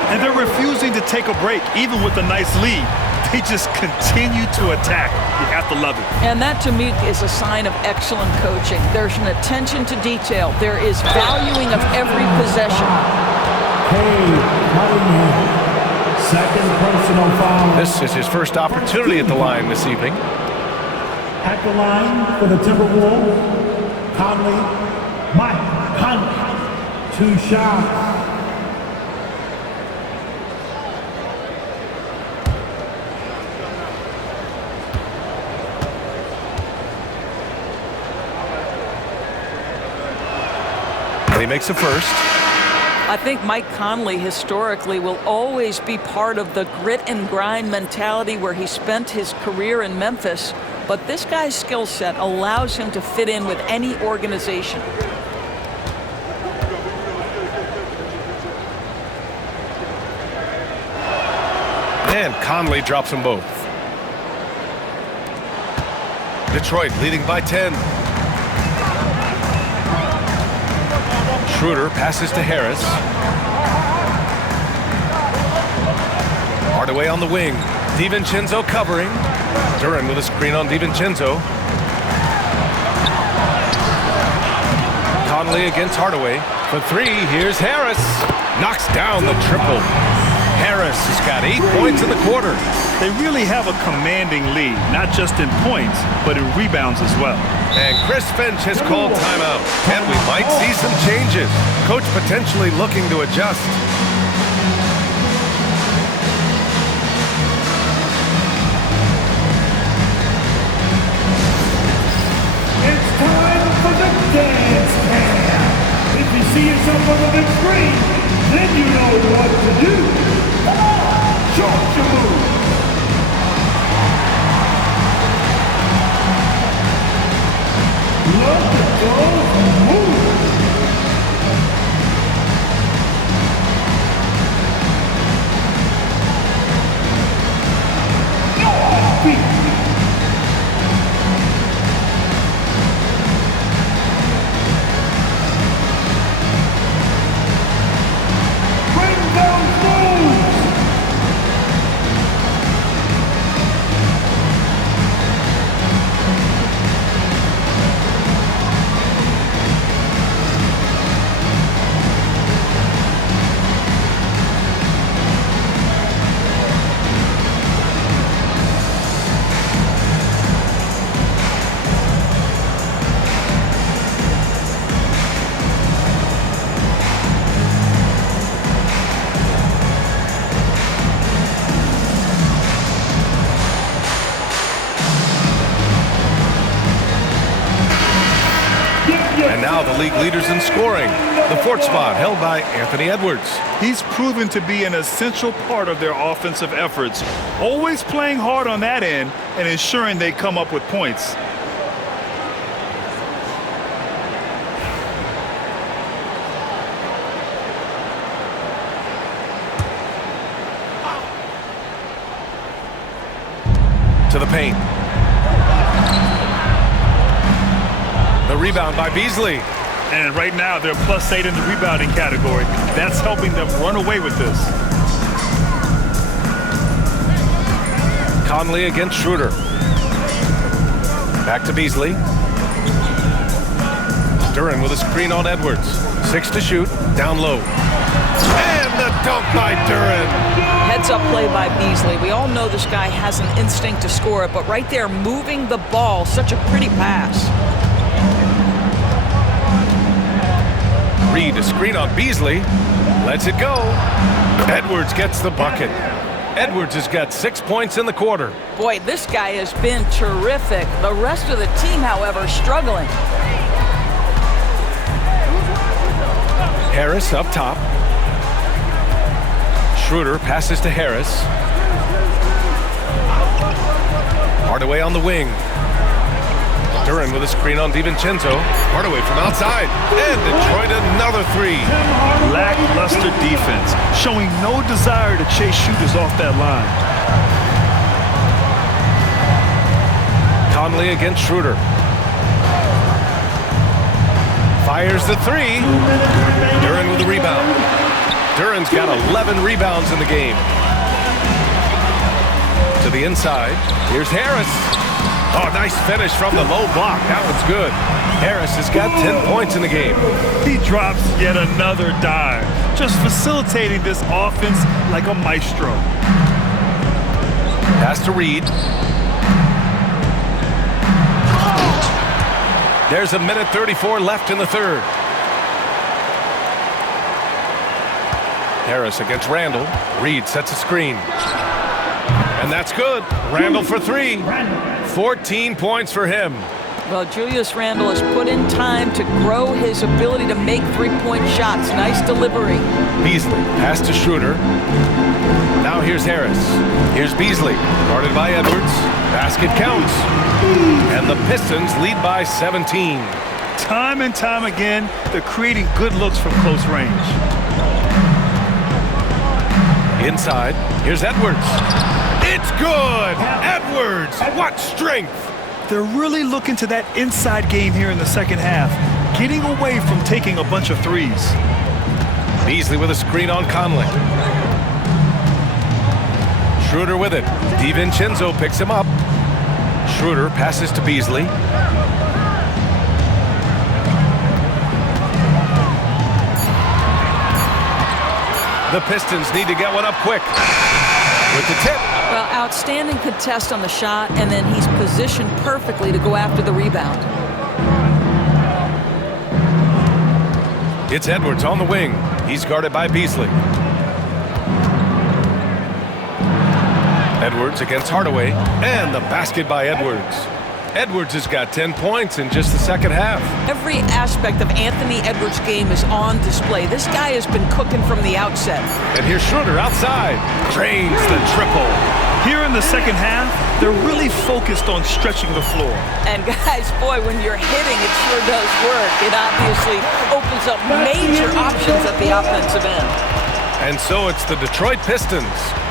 And they're refusing to take a break, even with a nice lead. They just continue to attack. You have to love it. And that, to me, is a sign of excellent coaching. There's an attention to detail. There is valuing of every possession. Second personal foul. This is his first opportunity at the line this evening. At the line for the Timberwolves, Mike Conley. 2 shots. And he makes the first. I think Mike Conley historically will always be part of the grit and grind mentality where he spent his career in Memphis, but this guy's skill set allows him to fit in with any organization. And Conley drops them both. Detroit leading by 10. Schroeder passes to Harris. Hardaway on the wing. DiVincenzo covering. Duren with a screen on DiVincenzo. Conley against Hardaway. For 3, here's Harris. Knocks down the triple. Harris has got 8 points in the quarter. They really have a commanding lead, not just in points, but in rebounds as well. And Chris Finch has called timeout. And we might see some changes. Coach potentially looking to adjust. It's time for the dance cam. If you see yourself on the big screen, then you know what to do. Come on, show us your move. Look at those moves. No beat. Bring those moves. league leaders in scoring. The fourth spot held by Anthony Edwards. He's proven to be an essential part of their offensive efforts, always playing hard on that end and ensuring they come up with points. To the paint. The rebound by Beasley. And right now they're +8 in the rebounding category. That's helping them run away with this. Conley against Schroeder. Back to Beasley. Duren with a screen on Edwards. 6 to shoot. Down low. And the dunk by Duren. Heads-up play by Beasley. We all know this guy has an instinct to score it, but right there, moving the ball, such a pretty pass. Reed, a screen on Beasley. Lets it go. Edwards gets the bucket. Edwards has got 6 points in the quarter. Boy, this guy has been terrific. The rest of the team, however, struggling. Harris up top. Schroeder passes to Harris. Hardaway on the wing. Duren with a screen on DiVincenzo. Hardaway from outside. And Detroit another three. Lackluster defense, showing no desire to chase shooters off that line. Conley against Schroeder. Fires the three. Duren with the rebound. Duren's got 11 rebounds in the game. To the inside. Here's Harris. Oh, nice finish from the low block. That one's good. Harris has got 10 points in the game. He drops yet another dive, just facilitating this offense like a maestro. Pass to Reed. There's 1:34 left in the third. Harris against Randall. Reed sets a screen. And that's good. Randall for three. 14 points for him. Well, Julius Randle has put in time to grow his ability to make three-point shots. Nice delivery. Beasley, pass to Schroeder. Now here's Harris. Here's Beasley, guarded by Edwards. Basket counts. And the Pistons lead by 17. Time and time again, they're creating good looks from close range. Inside, here's Edwards. It's good! Edwards, what strength! They're really looking to that inside game here in the second half, getting away from taking a bunch of threes. Beasley with a screen on Conley. Schroeder with it. DiVincenzo picks him up. Schroeder passes to Beasley. The Pistons need to get one up quick. With the tip. Well, outstanding contest on the shot, and then he's positioned perfectly to go after the rebound. It's Edwards on the wing. He's guarded by Beasley. Edwards against Hardaway, and the basket by Edwards. Edwards has got 10 points in just the second half. Every aspect of Anthony Edwards' game is on display. This guy has been cooking from the outset. And here's Schroeder outside. Drains the triple. Here in the second half, they're really focused on stretching the floor. And guys, boy, when you're hitting, it sure does work. It obviously opens up major options at the offensive end. And so it's the Detroit Pistons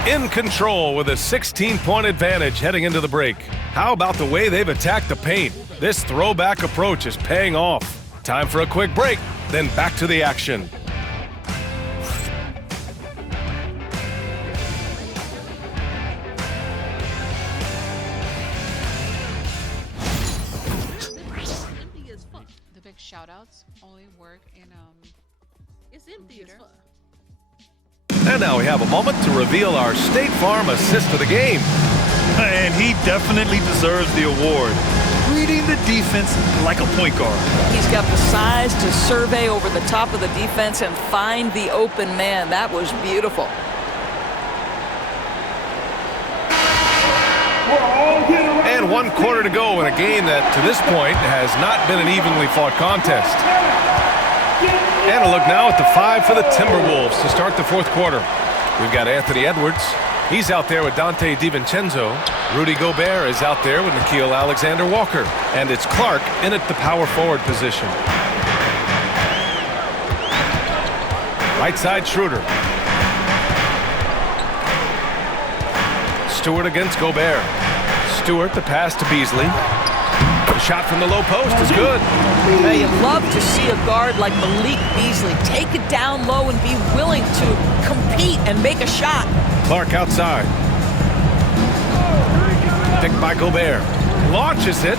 in control with a 16-point advantage heading into the break. How about the way they've attacked the paint? This throwback approach is paying off. Time for a quick break, then back to the action. The big shout-outs only work in it's empty as fuck. And now we have a moment to reveal our State Farm assist of the game. And he definitely deserves the award. Reading the defense like a point guard. He's got the size to survey over the top of the defense and find the open man. That was beautiful. And 1 quarter to go in a game that, to this point, has not been an evenly fought contest. And a look now at the 5 for the Timberwolves to start the fourth quarter. We've got Anthony Edwards. He's out there with Dante DiVincenzo. Rudy Gobert is out there with Nickeil Alexander-Walker. And it's Clark in at the power forward position. Right side, Schroeder. Stewart against Gobert. Stewart, the pass to Beasley. The shot from the low post is good. Now, you love to see a guard like Malik Beasley take it down low and be willing to compete and make a shot. Clark outside. Picked by Gobert. Launches it.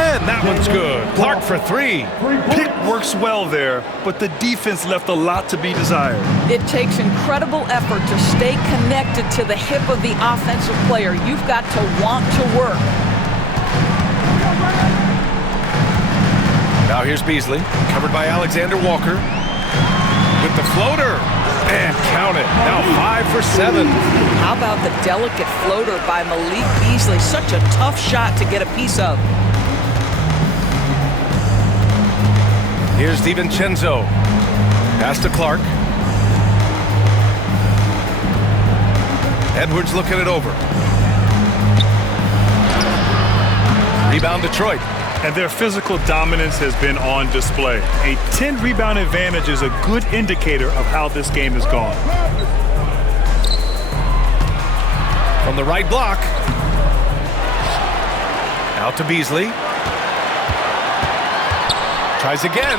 And that one's good. Clark for 3. Pick works well there, but the defense left a lot to be desired. It takes incredible effort to stay connected to the hip of the offensive player. You've got to want to work. Now here's Beasley, covered by Alexander-Walker. With the floater. And count it. Now 5 for 7. How about the delicate floater by Malik Beasley? Such a tough shot to get a piece of. Here's DiVincenzo. Pass to Clark. Edwards looking it over. Rebound Detroit. And their physical dominance has been on display. A 10-rebound advantage is a good indicator of how this game has gone. From the right block. Out to Beasley. Tries again.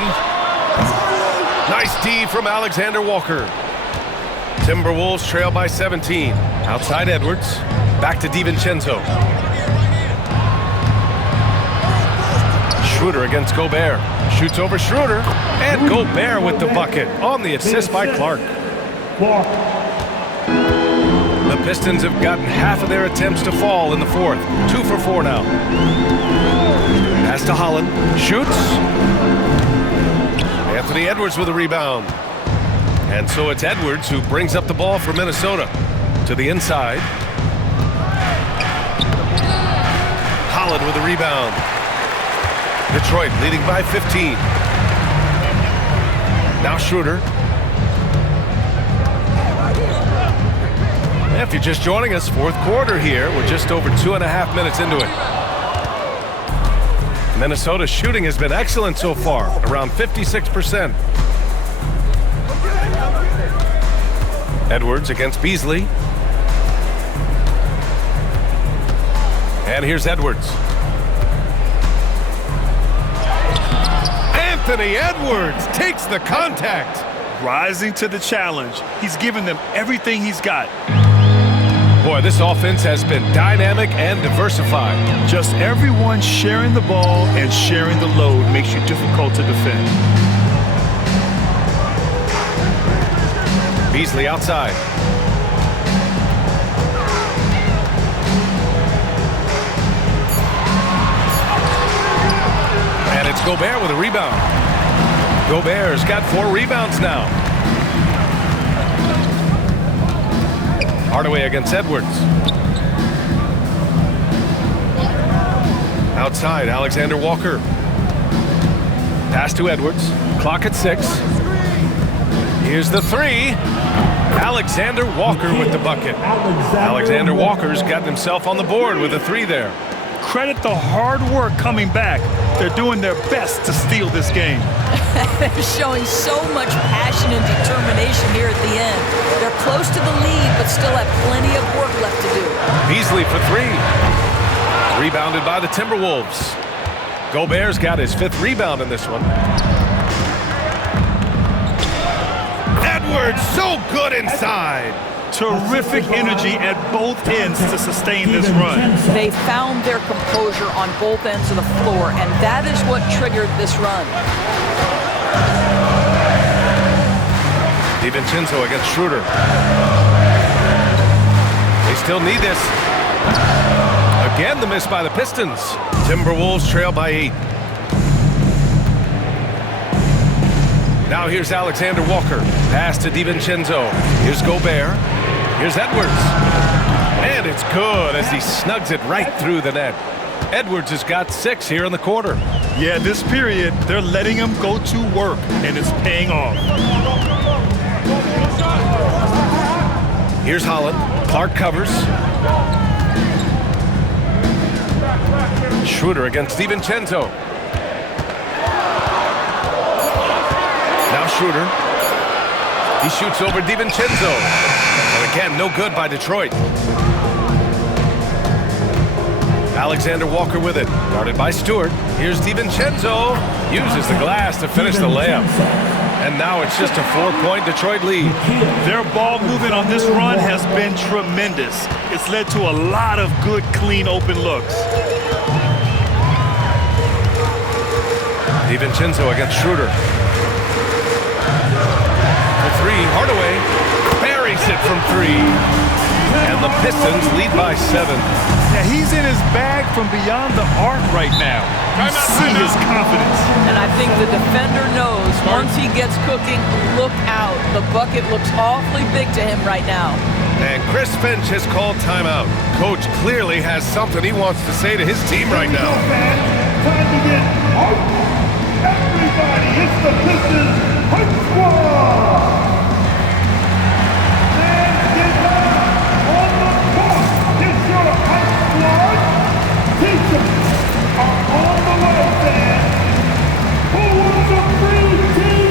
Nice D from Alexander-Walker. Timberwolves trail by 17. Outside Edwards. Back to DiVincenzo. Schroeder against Gobert. Shoots over Schroeder. And Gobert with the bucket on the assist by Clark. The Pistons have gotten half of their attempts to fall in the fourth. 2 for 4 now. Pass to Holland. Shoots. Anthony Edwards with a rebound. And so it's Edwards who brings up the ball for Minnesota. To the inside. Holland with a rebound. Detroit leading by 15. Now Schroeder. If you're just joining us, fourth quarter here. We're just over 2.5 minutes into it. Minnesota's shooting has been excellent so far, around 56%. Edwards against Beasley. And here's Edwards. Anthony Edwards takes the contact. Rising to the challenge. He's given them everything he's got. Boy, this offense has been dynamic and diversified. Just everyone sharing the ball and sharing the load makes you difficult to defend. Beasley outside. And it's Gobert with a rebound. Gobert's got 4 rebounds now. Hardaway against Edwards. Outside, Alexander-Walker. Pass to Edwards. Clock at 6. Here's the 3. Alexander-Walker with the bucket. Alexander-Walker's gotten himself on the board with a 3 there. Credit the hard work coming back. They're doing their best to steal this game. They're showing so much passion and determination here at the end. They're close to the lead, but still have plenty of work left to do. Beasley for 3. Rebounded by the Timberwolves. Gobert's got his 5th rebound in this one. Edwards, so good inside. Terrific energy at both ends to sustain this run. They found their composure on both ends of the floor, and that is what triggered this run. DiVincenzo against Schroeder. They still need this. Again, the miss by the Pistons. Timberwolves trail by 8. Now here's Alexander-Walker. Pass to DiVincenzo. Here's Gobert. Here's Edwards. And it's good as he snugs it right through the net. Edwards has got 6 here in the quarter. Yeah, this period, they're letting him go to work, and it's paying off. Here's Holland. Clark covers. Schroeder against DiVincenzo. Now Schroeder. He shoots over DiVincenzo. And again, no good by Detroit. Alexander Walker with it. Guarded by Stewart. Here's DiVincenzo. Uses the glass to finish the layup. And now it's just a 4-point Detroit lead. Their ball movement on this run has been tremendous. It's led to a lot of good, clean, open looks. DiVincenzo against Schroeder. For 3, Hardaway buries it from 3. And the Pistons lead by 7. Yeah, he's in his bag from beyond the arc right now. You see his confidence. And I think the defender knows once he gets cooking, look out. The bucket looks awfully big to him right now. And Chris Finch has called timeout. Coach clearly has something he wants to say to his team right now. Time to get out. Everybody, it's the Pistons Hype Squad. And get back on the court. It's your Hype Squad. Teachers are on the way, fans. Who wants a free team?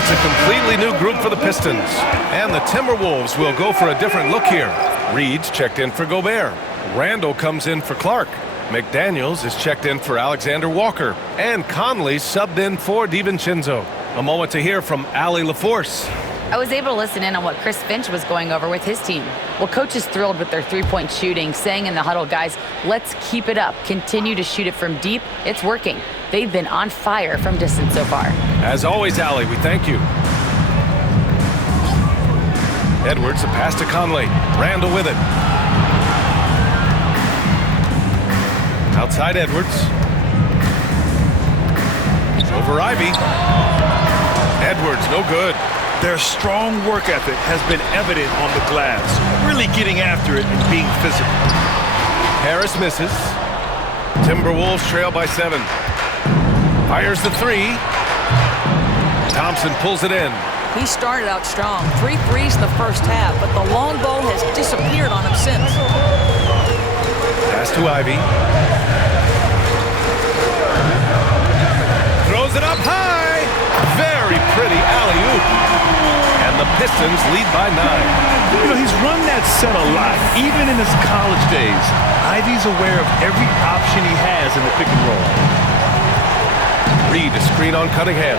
It's a completely new group for the Pistons. And the Timberwolves will go for a different look here. Reed's checked in for Gobert. Randall comes in for Clark. McDaniels is checked in for Alexander Walker. And Conley subbed in for DiVincenzo. A moment to hear from Allie LaForce. I was able to listen in on what Chris Finch was going over with his team. Well, coach is thrilled with their three-point shooting, saying in the huddle, guys, let's keep it up. Continue to shoot it from deep. It's working. They've been on fire from distance so far. As always, Allie, we thank you. Edwards, a pass to Conley. Randall with it. Outside Edwards. Over Ivy. Edwards, no good. Their strong work ethic has been evident on the glass, really getting after it and being physical. Harris misses. Timberwolves trail by 7. Fires the 3. Thompson pulls it in. He started out strong. 3 threes in the first half, but the long ball has disappeared on him since. Pass to Ivy. Throws it up high. Very pretty alley-oop. And the Pistons lead by 9. You know, he's run that set a lot, even in his college days. Ivy's aware of every option he has in the pick and roll. Reed a screen on Cunningham.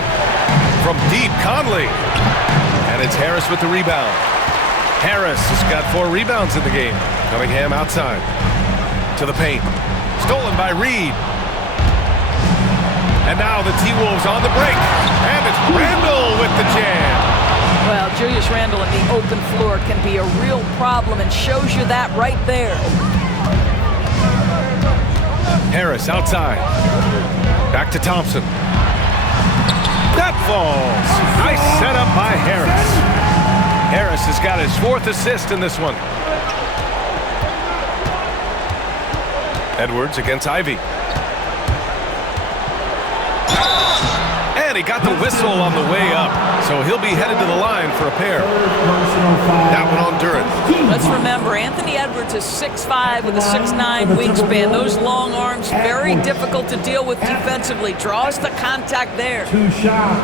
From deep, Conley. And it's Harris with the rebound. Harris has got 4 rebounds in the game. Cunningham outside. To the paint. Stolen by Reed. And now the T-Wolves on the break. And it's Randall with the jam. Well, Julius Randall in the open floor can be a real problem and shows you that right there. Harris outside. Back to Thompson. That falls. Nice setup by Harris. Harris has got his 4th assist in this one. Edwards against Ivy. And he got the whistle on the way up, so he'll be headed to the line for a pair. That one on Duran. Let's remember, Anthony Edwards is 6'5" with a 6'9" wingspan. Those long arms, very difficult to deal with defensively. Draws the contact there. 2 shots.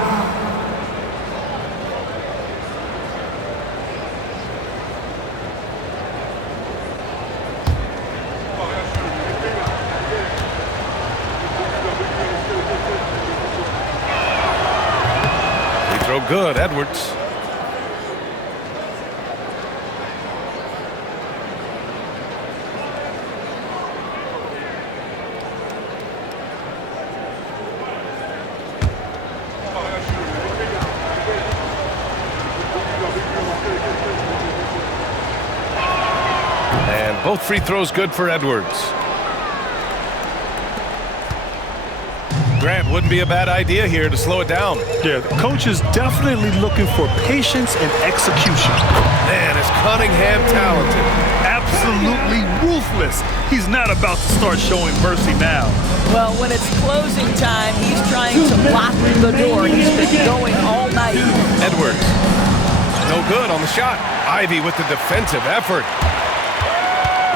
good, Edwards. And both free throws good for Edwards. Grant, wouldn't be a bad idea here to slow it down. Yeah, the coach is definitely looking for patience and execution. Man, is Cunningham talented. Absolutely ruthless. He's not about to start showing mercy now. Well, when it's closing time, he's trying to block the door. He's been going all night. Edwards, no good on the shot. Ivy with the defensive effort.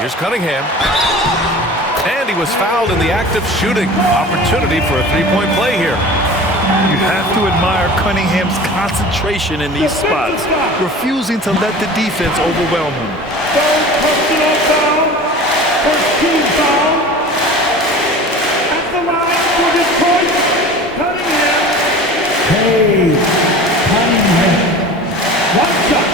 Here's Cunningham. And he was fouled in the act of shooting. Opportunity for a three-point play here. You have to admire Cunningham's concentration in these spots, refusing to let the defense overwhelm him. Third personal foul. First team foul. At the line for Detroit, Cunningham. Hey, Cunningham. One shot.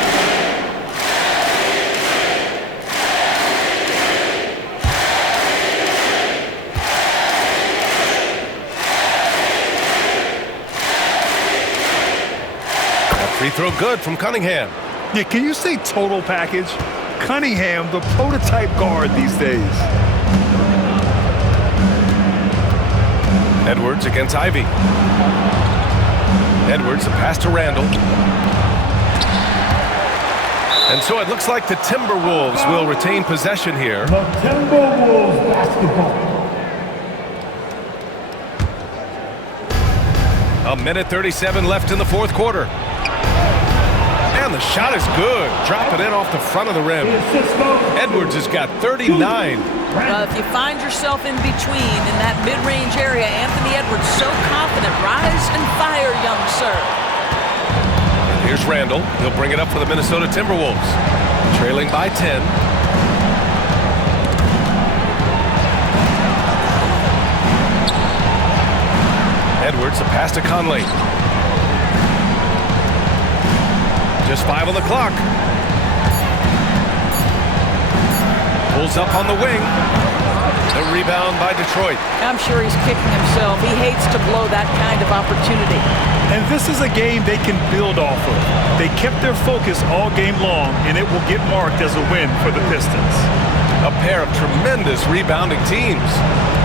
Free throw good from Cunningham. Yeah, can you say total package? Cunningham, the prototype guard these days. Edwards against Ivy. Edwards, a pass to Randall. And so it looks like the Timberwolves will retain possession here. The Timberwolves basketball. A minute 37 left in the fourth quarter. And the shot is good. Drop it in off the front of the rim. Edwards has got 39. Well, if you find yourself in between in that mid-range area, Anthony Edwards so confident. Rise and fire, young sir. And here's Randall. He'll bring it up for the Minnesota Timberwolves. Trailing by 10. Edwards, a pass to Conley. Just 5 on the clock. Pulls up on the wing. The rebound by Detroit. I'm sure he's kicking himself. He hates to blow that kind of opportunity. And this is a game they can build off of. They kept their focus all game long, and it will get marked as a win for the Pistons. A pair of tremendous rebounding teams.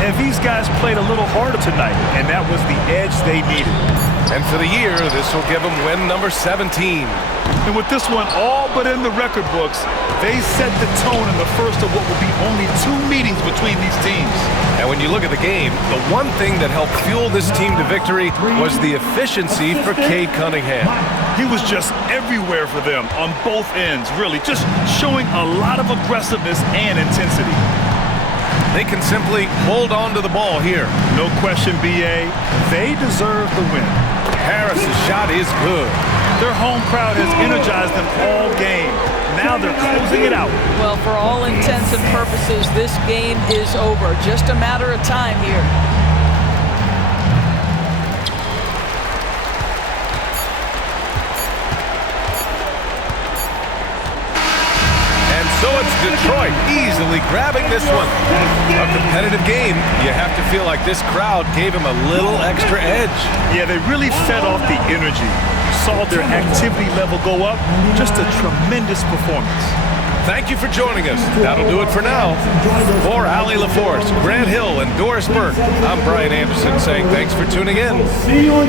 And these guys played a little harder tonight, and that was the edge they needed. And for the year, this will give them win number 17. And with this one all but in the record books, they set the tone in the first of what will be only 2 meetings between these teams. And when you look at the game, the one thing that helped fuel this team to victory was the efficiency for Cade Cunningham. He was just everywhere for them on both ends, really, just showing a lot of aggressiveness and intensity. They can simply hold on to the ball here. No question, B.A. They deserve the win. Harris's shot is good. Their home crowd has energized them all game. Now they're closing it out. Well, for all intents and purposes, this game is over. Just a matter of time here. And so it's Detroit easily grabbing this one. A competitive game. You have to feel like this crowd gave him a little extra edge. Yeah, they really fed off the energy. Saw their activity level go up. Just a tremendous performance. Thank you for joining us. That'll do it for now. For Allie LaForce, Grant Hill, and Doris Burke, I'm Brian Anderson saying thanks for tuning in.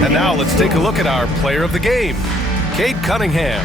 And now let's take a look at our player of the game, Cade Cunningham.